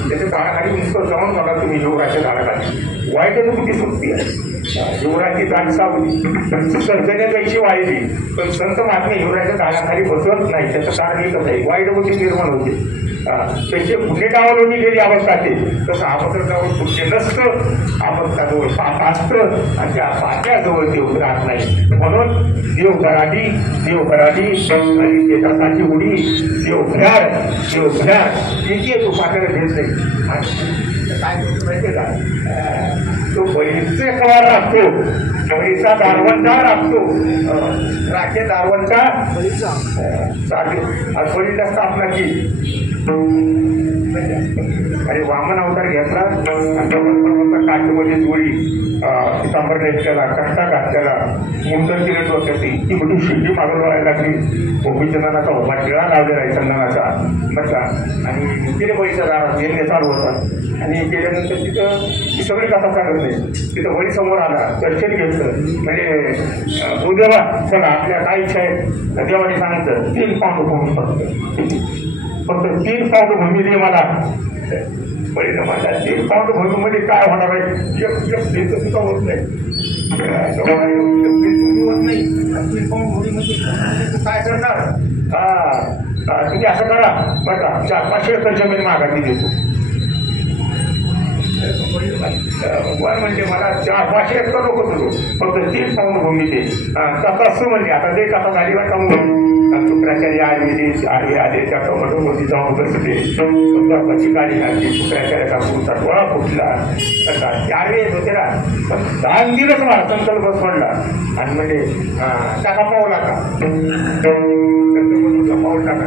त्याच्या झाडाखाली नुसतं जाऊन बघा तुम्ही. युवराच्या झाडाखाली वाईट बुद्धी सुचती आहे. युवराची जाग सावली. सर्जनेपैकी वाहिली पण संत महात्मे युवराच्या झाडाखाली बसवत नाही. त्याचं कारण एकच आहे वाईट बुद्धी निर्माण होते. त्याचे पुण्य डावलवणी गेली अवस्थाते. तसं आपत्काजवळ पुण्य नसतं. आपत्काजवळ पाप असतं आणि त्या पाप्याजवळ देव राहत नाही. म्हणून देव भराडी आणि त्याच्यासाठी उडी देव भ्याड तिथे तो पाट्याला भेट नाही. काय माहितीये का? तो बळीचे कवा राखतो. बळीचा दारवंटा राखतो. राखे दारवंटा बळीचा स्थापना केली आणि वामन अवतार घेतला. काठीमध्ये जोडी पितांबर नेसल्याला कष्टा घातल्याला मुंडन केले डोक्याची. ती मोठी शिंडी मागून व्हायला लागली. गोपीचंदनाचा उभा टिळा लावलेला आहे चंदनाचा म्हटला आणि तिने बळीच्या दारात येणे चालू होता आणि गेल्यानंतर तिथं ती सगळी कथा सांगत नाही. तिथं बळी समोर आला. दर्शन घेतलं म्हणजे देवा चला आपल्या काय इच्छा आहे. देवाने सांगितलं 3 पाऊंड भूमी फक्त 3 पाऊंड भूमी दे मला. बळीनं माझ्या 3 पाऊंड भूमीमध्ये काय होणार आहे. एक सुद्धा होत नाही. होत नाही. 3 पाऊंड भूमीमध्ये काय करणार. तुम्ही असं करा बघा 400-500 एकर जमीन माघारी देतो. वर म्हणजे मला 400-500 हेक्टर लोक होतो फक्त 3 पाऊंड भूमी ते कथा असं म्हणजे आता ते कथा झाली बा कामून शुक्राचार्य आडवे आले त्या कमोमध्ये जाऊन बसले बापाची गाडी घातली शुक्राचार्याचा पुढचा डोळा फुटला कसा 4 वेळेस होते ना पण 10 दिवस मला संकल्प सोडला आणि म्हणजे टाका पावला का पाऊल टाका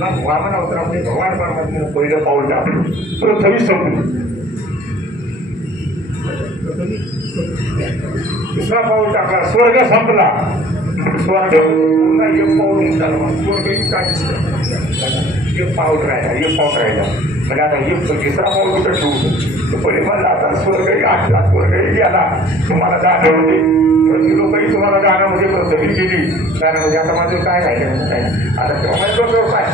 मग वामन अवतारामध्ये भगवान परमात्म्यानं पहिलं पाऊल टाकलं पृथ्वी संपली दुसरा पाऊल टाकला स्वर्ग संपला स्वर्ग पुन्हा एक पाऊल उंचाला स्वर्ग एक पाऊल राहिला म्हणजे आता एक तिसरा पाऊल कुठं ठेवतो पहिले मला आता स्वर्गही आठला स्वर्गही गेला तुम्हाला जाण्यामध्ये प्रति लोकही तुम्हाला जाण्यामध्ये पृथ्वी गेली जाण्यामध्ये आता माझं काय राहिलं काय आता तेव्हा काय